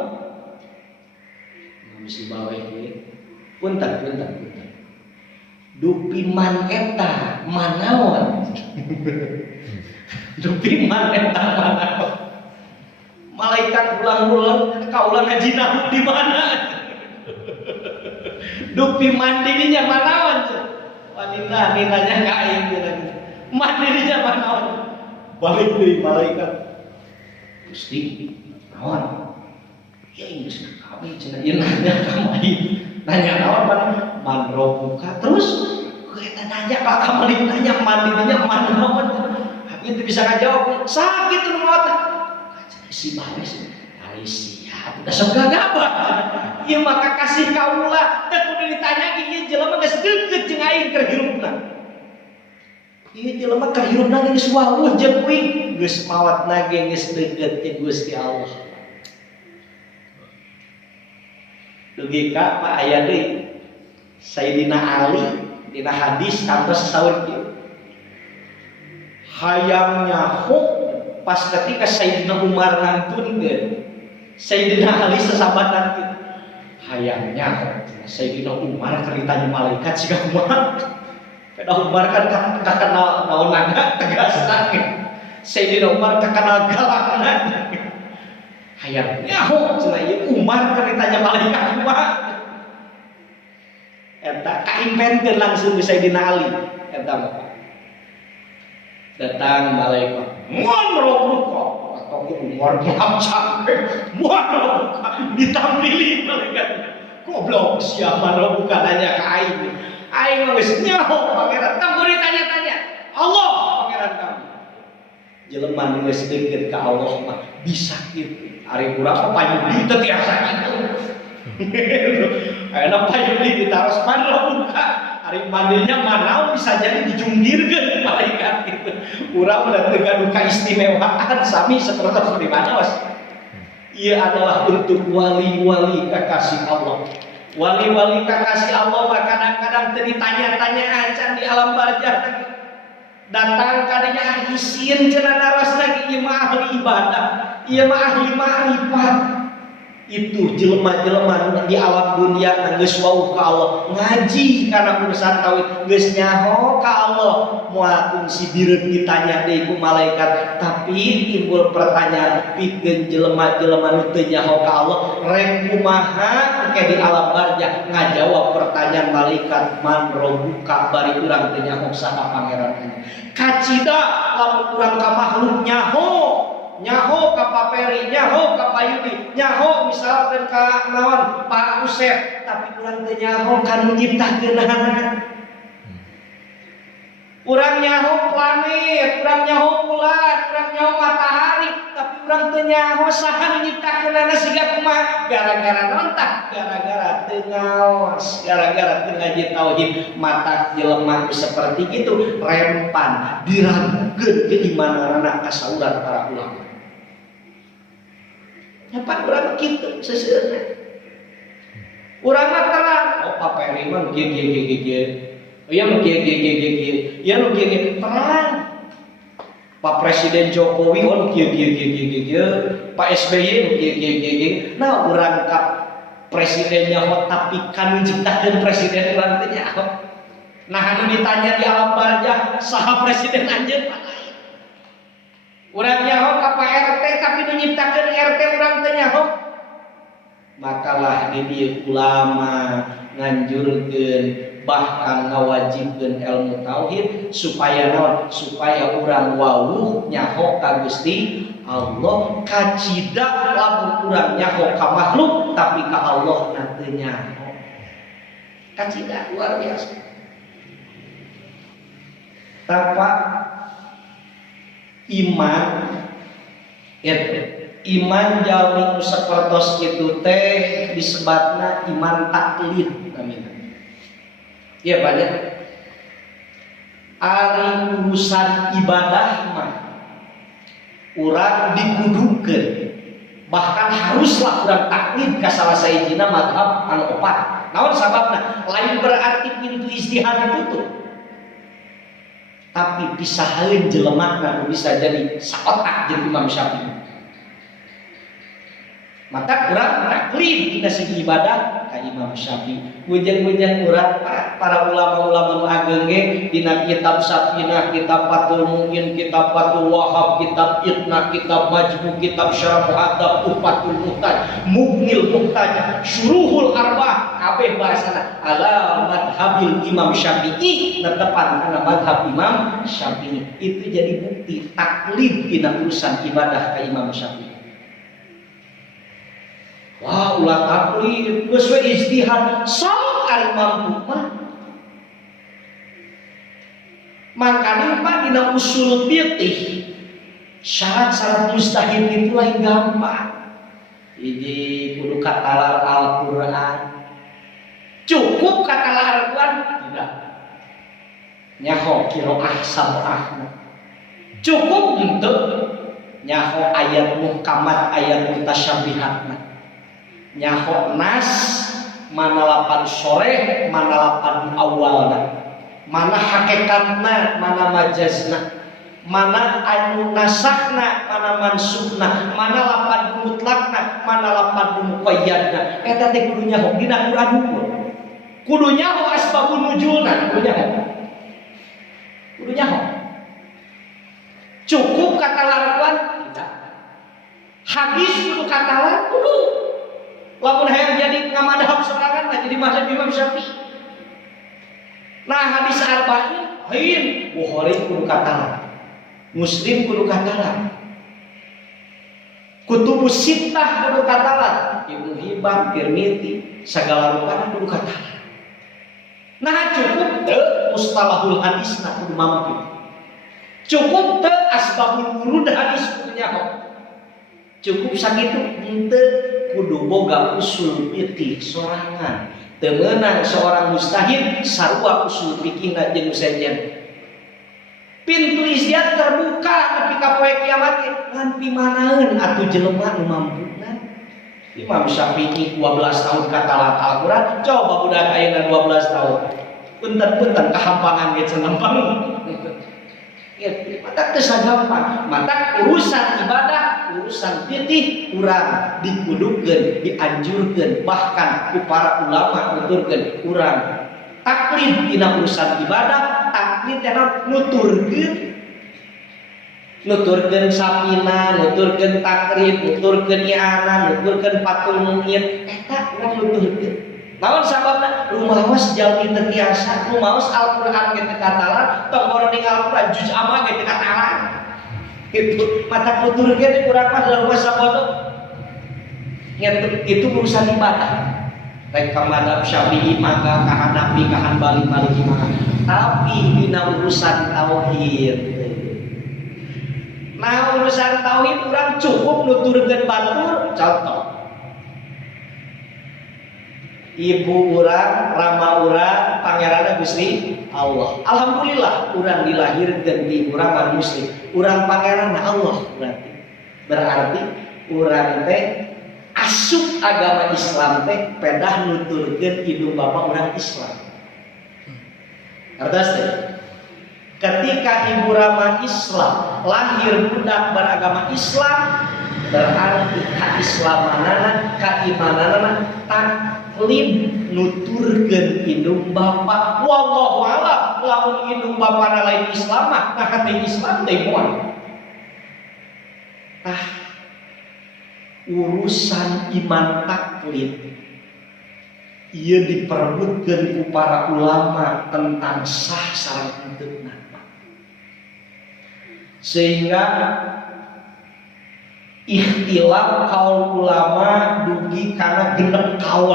Imam Sibawayh ge. Punten. Dupi man eta manaon. Dupi man eta manaon. Malaikat ulang-ulang kaulah ngaji nahwu di mana? Dupi mandinya manaon? Wanita ninanya ka aing lagi. Mandinya manaon? Balik deui malaikat. Gusti, naon? Ya geus kami cenah ieu nanya ka mai. Nanya naon man robuka terus kita nanya Pak Kamal nanya mandinya man naon? Itu bisa ngajawab. Sakit nu maot. Si Bawes ari siap. Da sok gagabah. Ieu maka kasih kaula teh kudu ditanya ieu jelema geus deukeut jeung aing keur hirupna. Ieu jelema keur hirupna geus wawuh jeung kuing geus maotna ge geus deukeut jeung Gusti Allah. Dugi ka Pak aya deui Sayyidina Ali dina hadis kantos saur kieu. Hayang nyaho pas ketika Sayyidina Umar ngantunkeun Sayyidina Ali sesabatan kieu. Hayang nyaho Sayyidina Umar keur ditanya malaikat siga kumaha. Kada Umar kan kakenal naonana tegasna. Sayyidina Umar kakenal galakna. Hayang nyaho cenah ieu Umar keur ditanya malaikat kumaha. Eta kaimpenkeun langsung ke Sayyidina Ali eta mah. Datang malaikat. Mun robuka atau Umar melacak. Mun robuka ditampili malaikat. Goblok siapa robuka nanya ka aing. Aing mah geus nyaho pangeran teu ditanya-tanya. Allah pangeran kami. Jelema nu geus deukeut ka Allah mah bisa kitu. Ari urang mah payudi teu tiasa kitu. Ayeuna payudi ditaros man robuka. Ari mandinya manaon bisa jadi dijunggirkeun malaikat gitu. Urang udah teu gaduh kaistimewaan sami sapertos di mana was. Ia adalah bentuk wali-wali kekasih Allah. Wali-wali kekasih Allah mah kadang-kadang teu ditanya-tanya acan di alam barzah. Datang kadinya isin cenah narosna ieu mah ahli ibadah, ieu mah ahli ma'rifat. Itu jelema-jelema di alam dunia geus wauh ka Allah, ngaji kana urusan tauhid geus nyaho ka Allah. Moal kungsi bireuk ditanya deui ku malaikat, tapi timbul pertanyaan pikeun jelema-jelema nu teu nyaho ka Allah, rek kumaha engke di alam barzah ngajawab pertanyaan malaikat man robuka bari urang teu nyaho saha pangeranna. Kacida lamun urang ka makhluk nyaho ka paperi, nyaho ka payudi, nyaho misalkan ka naon Pak Usep, tapi urang teu nyaho kanu nyiptakeunana. Urang nyaho planet, urang nyaho bulan, urang nyaho matahari, tapi urang teu nyaho saha nu nyiptakeunana siga kumaha. Gara-gara naon tah? Gara-gara teu ngaos, gara-gara teu ngaji tauhid. Mata jelema seperti itu rempan diragukeun keimananna ka saurang para ulama. Nyapan urang kitu seseueurna. Urang mah terang, oh paperi mah kieu. Iya mah kieu. Iya nu kieu terang. Pak Presiden Jokowi on kieu. Pak SBY nu kieu. Nah urang ka presidennya hot tapi kanu ciptakeun presiden urang teh nyaho. Nah anu ditanya di alam barzah saha presiden anjeun mah lain. Urang nyaho ka Pak RT tapi nu nyiptakeun RT urang teh nyaho. Makalah di dieu ulama nganjurkeun bahkan ngawajibkeun ilmu tauhid supaya naon? Supaya urang wawuh nyaho ka Gusti Allah, kacida lamun urang nyaho ka makhluk tapi ka Allah teu nyaho. Kacida luar biasa. Tanpa iman Iman jalmi nu sapertos kitu teh disebutna iman taklid namina. Ieu banyak. Ari urusan ibadah mah urang dikudukeun, bahkan haruslah urang taklid ka salah sahijina mazhab anu opat. Naon sababna? Lain berarti pintu ijtihad ditutup, tapi pisaheun jelemakna nu bisa jadi saotak jeung Imam Syafi'i. Maka urang taklid dina segi ibadah ka Imam Syafi'i. Bujang-bujang urang para ulama-ulama nu ageng ge dina kitab Safinah, kitab Fathul Mu'in, kitab Fathul Wahhab, kitab Iqna, kitab Majmu', kitab Syarah Muhadzab, Tuhfatul Muhtaj, Mughnil Muhtaj, Syuruhul Arba'ah, kabeh bahasana ala madhabil Imam Syafi'i, netepan kana madhab Imam Syafi'i. Itu jadi bukti taklid dina urusan ibadah ka Imam Syafi'i. Wah, ulah taklid, geus we ijtihad, sok ari mampu mah. Makanya Pak dina usul fiqih syarat-syarat mustahil itu lain gampang. Jadi kudu katalar Al-Qur'an. Cukup katalar Al-Qur'an? Tidak. Nyaho qiraah sab'ah. Cukup henteu nyaho ayat muhkamat, ayat mutasyabihat. Nyaho nas mana lapan sore, mana lapan awalna, mana hakikatna, mana majazna, mana anu nasakna, mana mansukna, mana lapan mutlakna, mana lapan muqayyadna. Eta teh kudu nyaho dina Quran hukum. Kudu nyaho asbabun nuzulna, kudu nyaho. Cukup kata laruan? Tidak. Hadis kudu kata laruan? Kudu. Lamun hayang jadi ngamadhab sorangan mah jadi mazhab Imam Syafi'i. Nah hadis arba'in, hain Bukhari kudu katalan, Muslim kudu katalan, Kutubus Sittah kudu katalan, Ibnu Hibban, Tirmidzi, sagala rupana kudu katalan. Nah cukup teu mustalahul hadisna kudu mampu. Cukup teu asbabul wurud hadis kudu nyaho. Cukup sakitu henteu kudu boga usul fiqih sorangan. Teu meunang seorang mustahid sarua usul fiqihna jeung sejen. Pintu ijtihad terbuka nepi ka poe kiamat ngan pimanaeun atuh jelema nu mampuna. Imam Syafi'i 12 tahun katalat Al-Qur'an, coba budak ayeuna 12 tahun. Punten-punten kahampangan ge cenah pang. Ya, mata kesagampang, mata urusan ibadah, urusan fiqih urang dikudukeun, dianjurkeun, bahkan ku para ulama nuturkeun urang taklid dina urusan ibadah, taklid dina nuturkeun Safinah, nuturkeun takrib, nuturkeun i'anah, nuturkeun Fathul Mu'in, eta urang nuturkeun. Naon sababna rumaos jalmi teu tiasa, rumaos Al-Qur'an ge teu katalan, tong borong Al-Qur'an juz amma ge teu katalan. Kitu mata nuturkeun urang mah rumaos sabodo. Itu urusan ibadah. Baik ka mazhab Syafi'i mangga, ka Hanafi, ka Hanbali, Maliki mangga. Tapi dina urusan tauhid. Nah urusan tauhid urang cukup nuturkeun batur, contoh ibu urang, rama urang, pangeranna Gusti Allah. Alhamdulillah urang dilahirkeun di urang mah muslim. Urang pangeranna Allah berarti urang teh asup agama Islam teh pedah nuturkeun indung bapa urang Islam. Artos teh ketika ibu rama Islam lahir budak beragama Islam berarti kaislamanana, keimananana taklid nuturkeun indung bapa. Wallahu a'lam, lamun indung bapana lain Islam mah nah hati Islam teh moal. Urusan iman taklid ieu diperebutkeun ku para ulama tentang sah sareng henteu. Sehingga ikhtilaf kaul ulama dugi karena genep kaul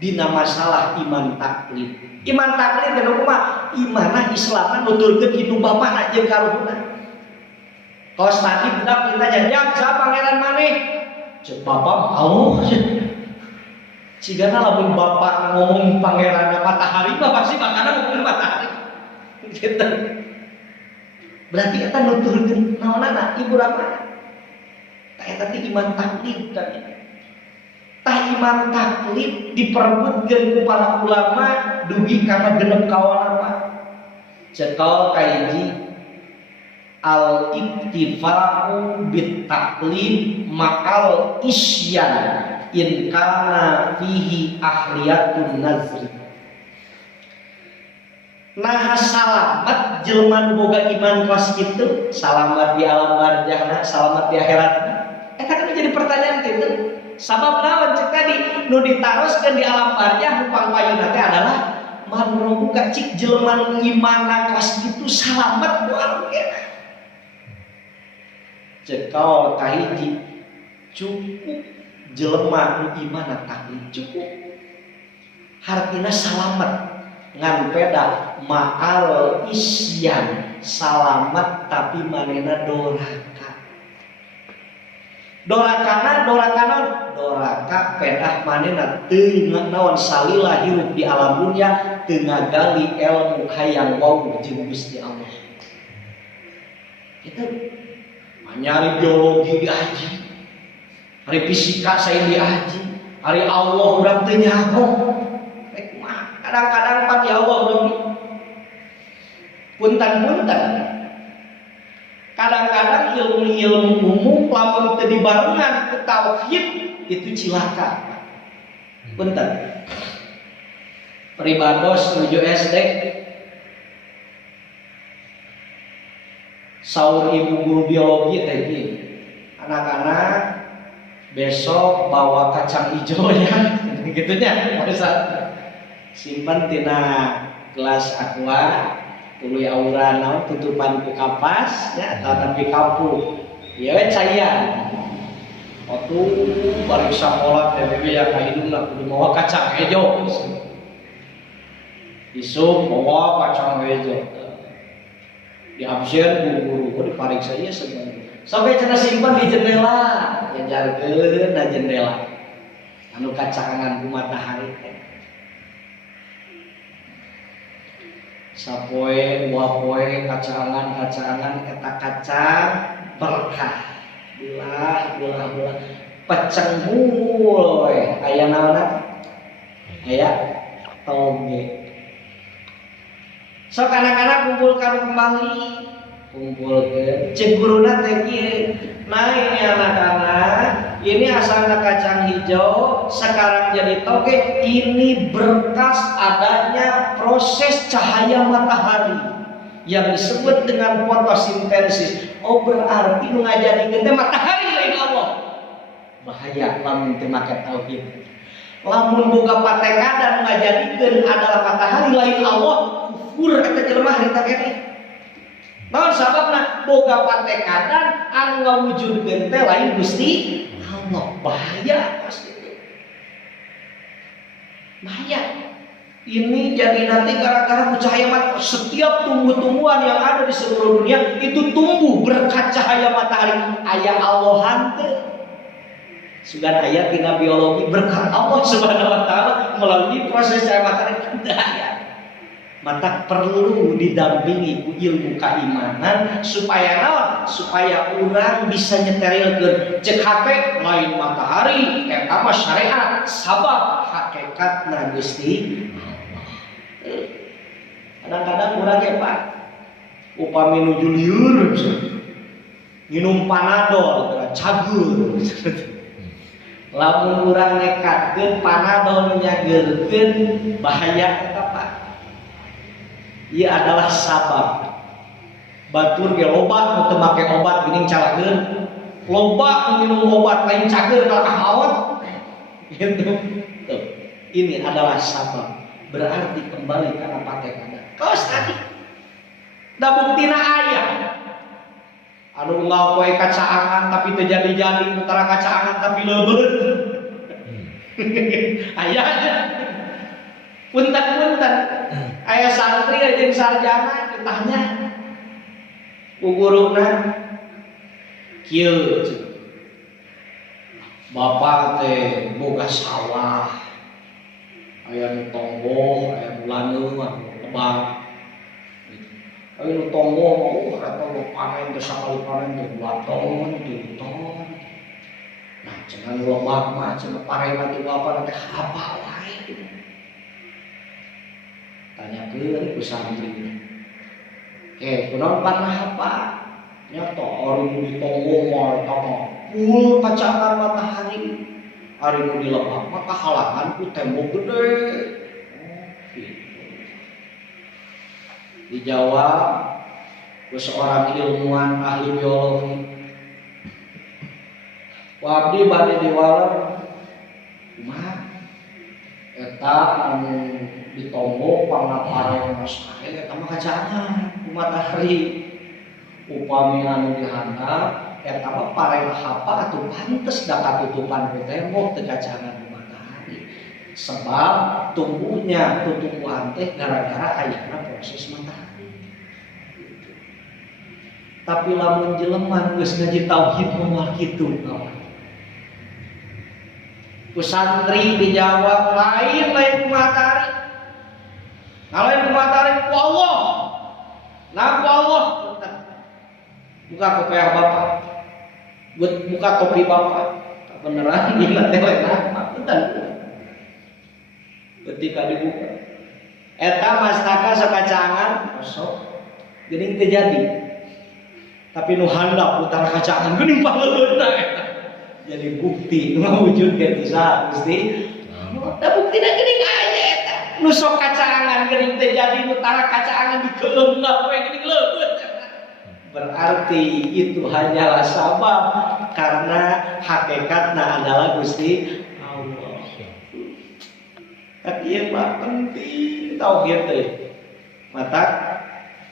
dina masalah iman taklid. Iman taklid dan hukumah imana Islamna nuturkeun indung bapana jeung karuhuna. Kos tadi budak ditanya, "Jam, sa pangeran maneh?" Cek bapak mau. Cigana lamun bapak ngomong pangeran matahari, bapak sih makana ngomong matahari. Gitu. Berarti kita nuturkeun naonana ibu rama. Eta teh iman taklid tadi. Tah iman taklid diperebutkeun ku para ulama dugi karena genep kawan apa? Cekal kaiji al-iktifa'u bit taklid ma'al isyan in kana fihi ahliyatun nazri. Nah salamat jelema nu boga iman kos kitu, salamat di alam barzahna, salamat di akhirat. Eta kan jadi pertanyaan kitu. Sabab naon cek tadi nu ditaroskeun di alam barzah nu pangpayuna teh adalah man buka cik jelema nu iman kos kitu salamat ku alam kena. Cekal kahiji cukup jelema nu iman taklid cukup. Hartina salamat ngan peda ma'al isyan salamat tapi manena doraka. Doraka pedah manena teu naon salila hirup di alam dunya teu ngagali ilmu hayang wau jeung Gusti Allah. Itu nyari biologi diaji, hari fisika saya diaji, hari Allah urang teu nyaho. Kadang-kadang pan ya Allah urang punten-punten. Kadang-kadang ilmu-ilmu umum lamun teu dibarengan ku tauhid itu cilaka. Punten. Pribados nuju SD saur ibu guru biologi teh anak-anak besok bawa kacang hijau ya gitunya simpan tina gelas aqua tuluy aura naon tutupan ku kapas ya atau nepi kampung ieu caian waktu bari sakola teh ya ka hidungna kudu bawa kacang hijau isuk bawa kacang hijau di absen guru dipariksa ieu sebenarnya sampai cenah simpan di jendela ngejarkeun na jendela anu kacangan ku matahari teh sapoe dua poe kacangan eta kacang berkah belah peceng hul we aya naonna aya toge. Sok anak-anak kumpulkan kembali, kumpulkan. Cek guruna teh kieu. Nah ini anak-anak, ini asalnya kacang hijau, sekarang jadi toge. Ini berkas adanya proses cahaya matahari yang disebut dengan fotosintesis. Oh berarti ngajadikeun teh matahari lain Allah. Bahaya lamun teu make tauhid. Lamun boga patekadan ngajadikeun adalah matahari lain Allah. Kufur eta jelema harita kene. Naon sababna boga patekadan anu ngawujudkeun teh lain Gusti Allah. Bahaya pasti itu. Bahaya. Ini jadi nanti gara-gara cahaya matahari setiap tumbuh-tumbuhan yang ada di seluruh dunia itu tumbuh berkat cahaya matahari. Aya Allah hante. Sudah ayat tina biologi berkat Allah Subhanahu wa taala melalui proses cahaya matahari daya. Mata perlu didampingi ku ilmu keimanan supaya naon? Supaya orang bisa nyeterilkeun cek HP lain matahari eta mah syariat sabab hakikatna Gusti. Kadang-kadang urang ge Pak upami nuju lieur minum panadol cagur. Lamun urang nekatkeun panadol nyageurkeun bahaya eta Pak. Ia adalah sabab batur ge loba teu make obat geuning calakeun loba minum obat lain cager kalah awat gitu. Tuh, ini adalah sabab berarti kembali karena patekadan kaos tadi da buktina aya anu unggal poe kacaangan tapi teu jadi-jadi utara kacaangan tapi leubeut aya aja punten-punten aya santri jeung sarjana ditanya ku guruna kieu bapak teh boga sawah aya nu tonggo aya nu laneuh lebak aya nu tonggo mah eta lo panen teh sakali panen teh 2 ton 3 ton nah cenah nu lebak mah cenah parena ti bapak teh hapa wae tanyakeun ku santri kunaon panah hapa nya to ari nu ditonggo mah eta mah full pacangan matahari ari nu di lebak mah kahalangan ku tembok gede dijawab ku seorang ilmuwan ahli biologi wabdi bade diwaler kumaha eta anu ditombo pangna pareng sae eta mah kacangan ku matahari upami anu dihandap eta mah pareng hapa atuh pantes da katutupan ku tembok teu kacangan ku matahari sebab tumbuhnya tumbuhan teh gara-gara ayana proses matahari. Tapi lamun jelema geus ngaji tauhid moal kitu kawan. Ku santri dijawab lain ku matahari. Lain ku matahari ku Allah. Nah ku Allah. Buka kopiah bapak. Buka topi bapak. Beneran gila teh enak. Punten. Ketika dibuka eta mastaka sakacangan kosong geuning teu jadi tapi nu handap utara kacangan geuning pangeuleuna eta jadi bukti ngawujudkeun bisa Gusti da buktina geuning aya eta nu sok kacangan geuning teu jadi utara kacangan dikeunggap we geuning leuweut berarti itu hanyalah sabab karena hakikatna adalah Gusti Allah. Tapi ieu mah penting tauhid teh. Mata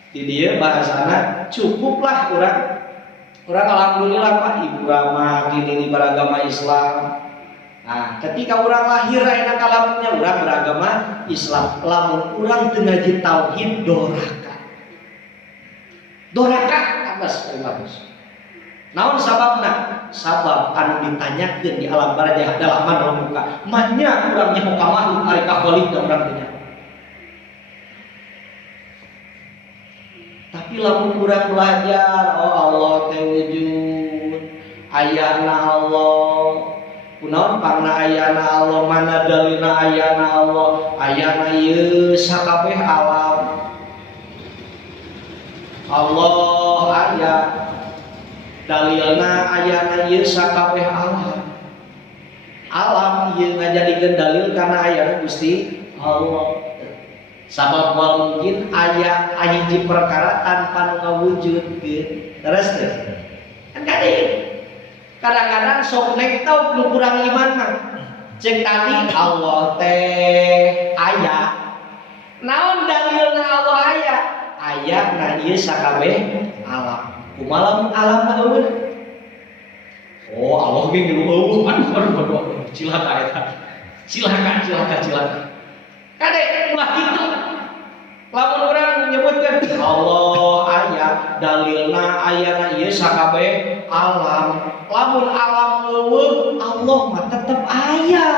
di dieu bahasana cukuplah urang alhamdulillah Pak ibu rama kini beragama Islam. Nah, ketika urang lahir enak kalamunnya urang beragama Islam, lamun urang teu ngaji tauhid doraka. Doraka atas bagus. Naon sababna? Sabab anu ditanyakeun di alam barzah adalah man muka. Mahnya urang nyaho ka makhluk ari ka khaliq da urang teh. Tapi lamun urang belajar, oh Allah teh wujud, ayana Allah. Kunaon pangna ayana Allah, mana dalilna ayana Allah? Ayana ieu sakabeh alam. Allah aya dalilna ayana ieu sakabeh alam. Alam ieu ngajadikeun dalil kana ayana Gusti Allah. Sabab moal mungkin aya hiji perkara tanpa ngawujudkeun. Terus teh. Kan kadang-kadang sok nek tau nu kurang iman mah. Cek tadi Allah teh aya. Naon dalilna Allah aya? Aya na ieu sakabeh alam. Kumaha alam eueuh? Oh, Allah ge ngilu eueuh. Aduh, cilaka eta. Cilaka. Kade ulah kitu. Lamun urang nyebutkeun Allah aya, dalilna ayana ieu sakabeh alam. Lamun alam eueuh, Allah mah tetep aya.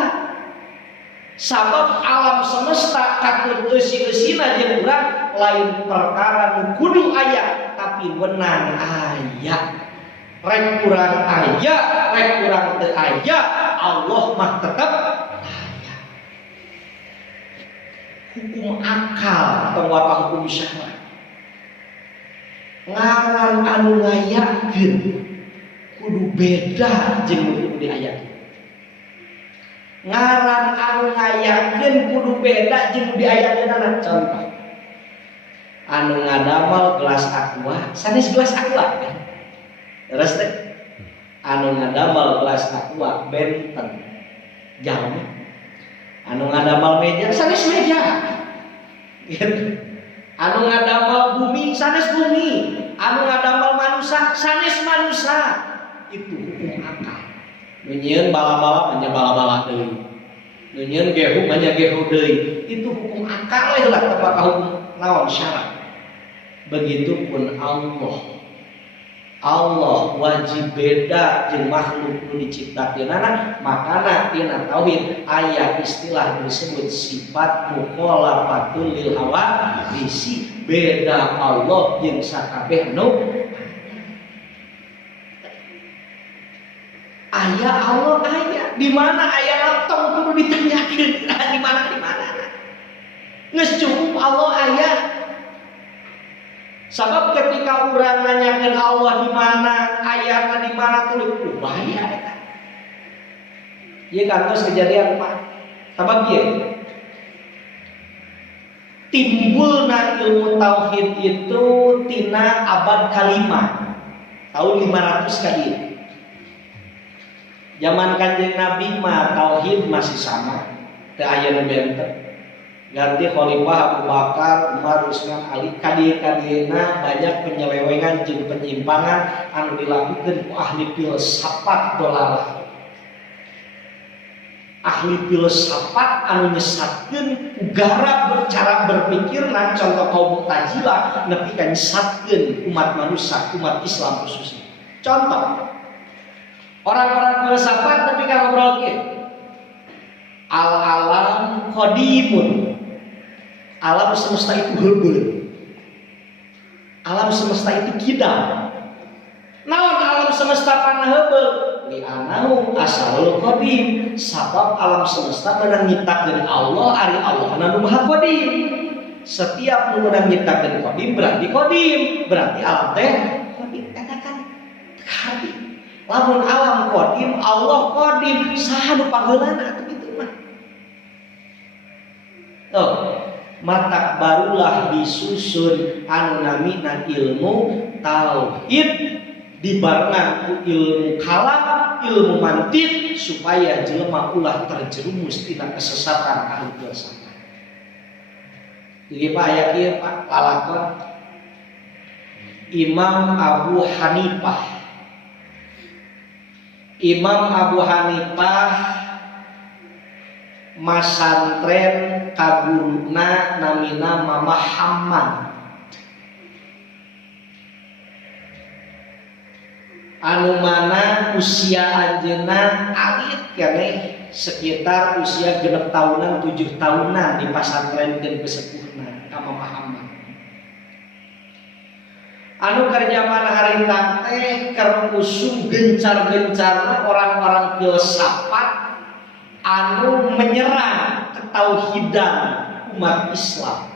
Sabab alam semesta katut eusi-eusina jeung urang lain perkara nu kudu aya, tapi wenang aya. Rek urang aya, rek urang teu aya, Allah mah tetep aya. Hukum akal atau hukum syar'i. Ngaran anu ngayakeun kudu beda jeung nu kudu diayakeun. Ngaran anu ngayakeun kudu beda jeung diayakeunana. Contoh anu ngadamel gelas aqua sanes gelas aqua kan terus teh anu ngadamel gelas aqua benten jalma anu ngadamel meja sanes meja gitu. Anu ngadamel bumi sanes bumi anu ngadamel manusia sanes manusia itu hukum akal. Nyieun bala-bala nya bala-bala deui. Nyieun gehu nya gehu deui. Itu hukum akal we lah tepat hukum lawan syarat. Begitupun Allah. Allah wajib beda jeung makhluk nu diciptakeunana, makana tina tauhid aya istilah disebut sifat mukhalafatul lil hawa bisi, beda Allah jeung sakabeh nu aya. Allah aya di mana aya laptop kudu ditanyakeun di mana geus cukup Allah aya. Sabab ketika urang nanyakeun Allah di mana, ayatna di mana tuh bahaya eta. Ieu kantos kejadian Pak. Sabab ieu timbulna ilmu tauhid itu tina abad kalima, tahun 500 kali. Zaman Kanjeng Nabi mah tauhid masih sama, teu aya nu benten. Ganti Khalifah Abu Bakar, Umar, Utsman, Ali, kadieu-kadieuna banyak penyelewengan jeung penyimpangan anu dilakukeun ku ahli filsafat dolalah. Ahli filsafat anu nyesatkeun ugara cara berpikirna, contoh kaum Mu'tazilah nepi ka nyesatkeun umat manusia, umat Islam khususnya. Contoh orang-orang filsafat nepi ka ngobrol kieu. Al-alam qadimun. Alam semesta itu heubeul. Alam semesta itu kidam. Naon alam semesta pana heubeul? Li anahu asalul qadim. Sabab alam semesta meunang nyiptakeun Allah, ari Allah anu Maha Qadim. Setiap nu meunang nyiptakeun qadim berarti qadim, berarti alam teh qadim. Eta kan qadim. Lamun alam qadim, Allah qadim, saha nu pageulana atuh kitu mah. Tuh, mata barulah disusun anu namina ilmu tauhid dibarengan ku ilmu kalam, ilmu mantiq supaya jelema ulah terjerumus tina kesesatan ahli filsafat. Jadi Pak aya kieu Pak lalakon Imam Abu Hanifah. Imam Abu Hanifah masantren kaguruna namina Mama Hammad. Anu mana usia anjeunna alit keneh sekitar usia 6 tahunan 7 tahunan di pasantrenkeun ke sepuhna ka Mama Hammad. Anu kerja mana harita teh keur usum gencar-gencarna orang-orang filsafat anu menyerang ketauhidan umat Islam.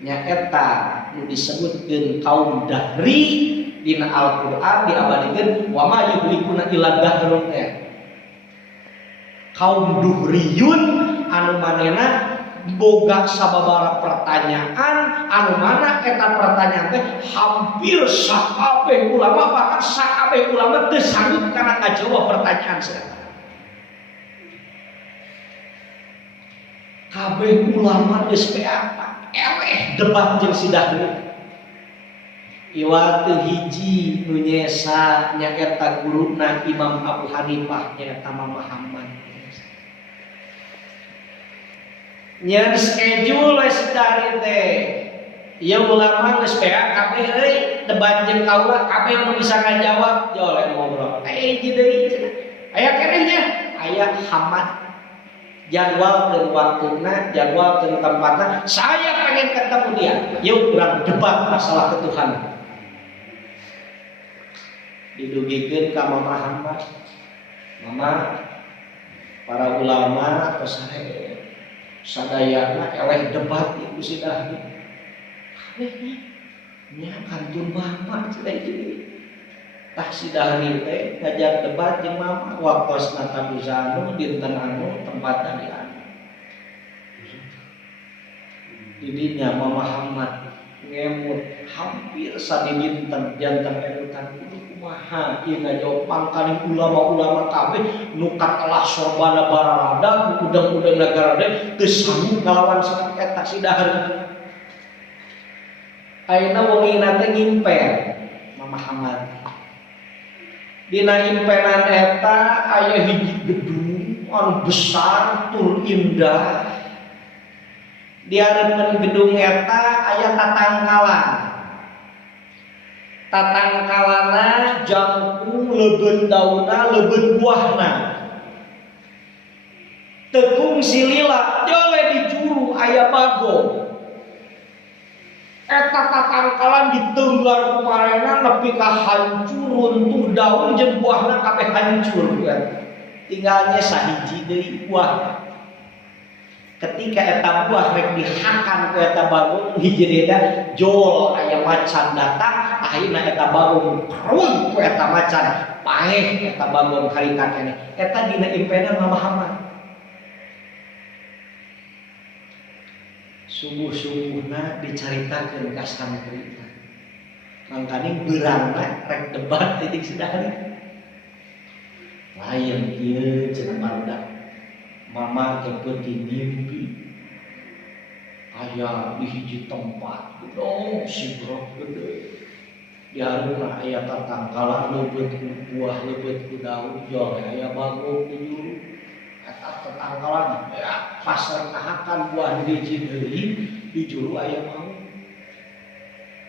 Nya eta nu disebutkeun kaum dahri dina Al-Qur'an diabadikeun wa ma yuhlikuna illa dahrun teh. Kaum duhriyun anu manehna boga sababaraha pertanyaan anu mana eta pertanyaan teh hampir sakabeh ulama, bahkan sakabeh ulama teu sanggup kana ngajawab pertanyaan saya. Kabeh ulama geus apa? Eleh debat jeung si dahri. Iwa teu hiji nu nyesa nyaeta guruna Imam Abu Hanifah nyaeta Mama Hammad. Nyen schedule we si dahri teh. Ieu ulama geus kabeh euy debat jeung kaula, kabeh nu bisa ngajawab jole ngobrol. Hiji deui cenah. Aya keneh nya, aya Hammad. Jadwal dan waktunya, jadwal dan tempatnya. Saya pengen ketemu dia. Yuk kurang debat masalah ketuhanan. Didugikeun ka Mama Hammad. Mama, para ulama atau sadayana eleh debat ieu si dahri. Kabeh nya kantun bapak cenah ieu. Tah si dahri teh ngajak debat jeung Mama waktosna tabuzanu dinten anu tempatna di anu. Didinya Mama Hammad ngemut hampir sadinten janten enutan kudu kumaha ieu ngajawab mangkali ulama-ulama kabeh nu katelah sorbana bararada udang-udang negara teh teu sanggup ngalawan sareng eta si dahri. Ayeuna wongina teh ngimpen Mama Hammad. Dina impenan eta aya hiji gedung anu besar tur indah. Di hareupeun gedung eta aya tatangkalan. tatangkalana jangkung leubeut daunna leubeut buahna tekung silila jole di juru aya bagong eta tatangkalan ditenggar kumarena nepi ka hancur runtuh daun jeung buahna kabeh hancur kan tinggalnya sahiji deui buah ketika eta buah rek dihakan ku eta bagong hiji eta jol aya macan datang akhirna eta bagong kruing ku eta macan paeh eta bagong harita keneh eta dina impenan Muhammad sungguh-sungguhna dicaritakeun ka santri mangkane beurangna rek debat titik sedari lain ieu cenah barudak mama tepeuh di mimpi aya di hiji tempat gedong sibrok gede di hareureuna aya tatangkala leubeut buah leubeut ku daun jol aya bagong di juru eta tatangkalan ya pas ngahakan buah hiji deui di juru aya mau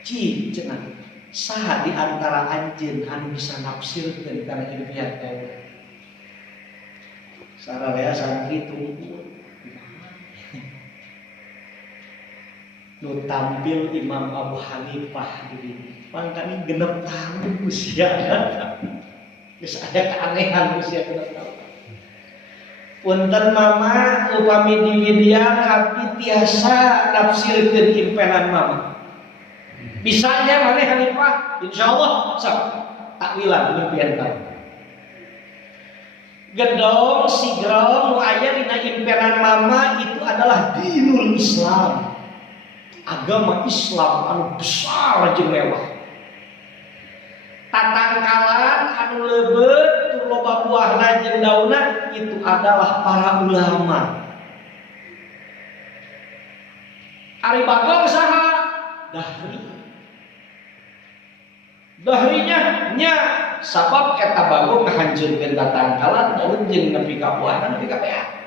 cing cenah saha di antara anjeun anu bisa nafsirkeun kana ilmiah teh sararea santri tunggu nu tampil Imam Abu Hanifah di mangkani 6 tahun usia geus aya keanehan usia 6 tahun punten mama upami di widian abdi tiasa nafsirkeun impenan mama bisanya maneh Hanifah insyaallah sok takwilan impian kamu gedong sigrong nu aya dina impenan mama itu adalah dinul Islam agama Islam anu besar jeung mewah tatangkalan anu leubeut tur loba buahna jeung daunna itu adalah para ulama ari bagong saha dahrinya nya sabab eta bagong ngahancurkeun tatangkalan daun jeung nepi ka buahna nepi ka pea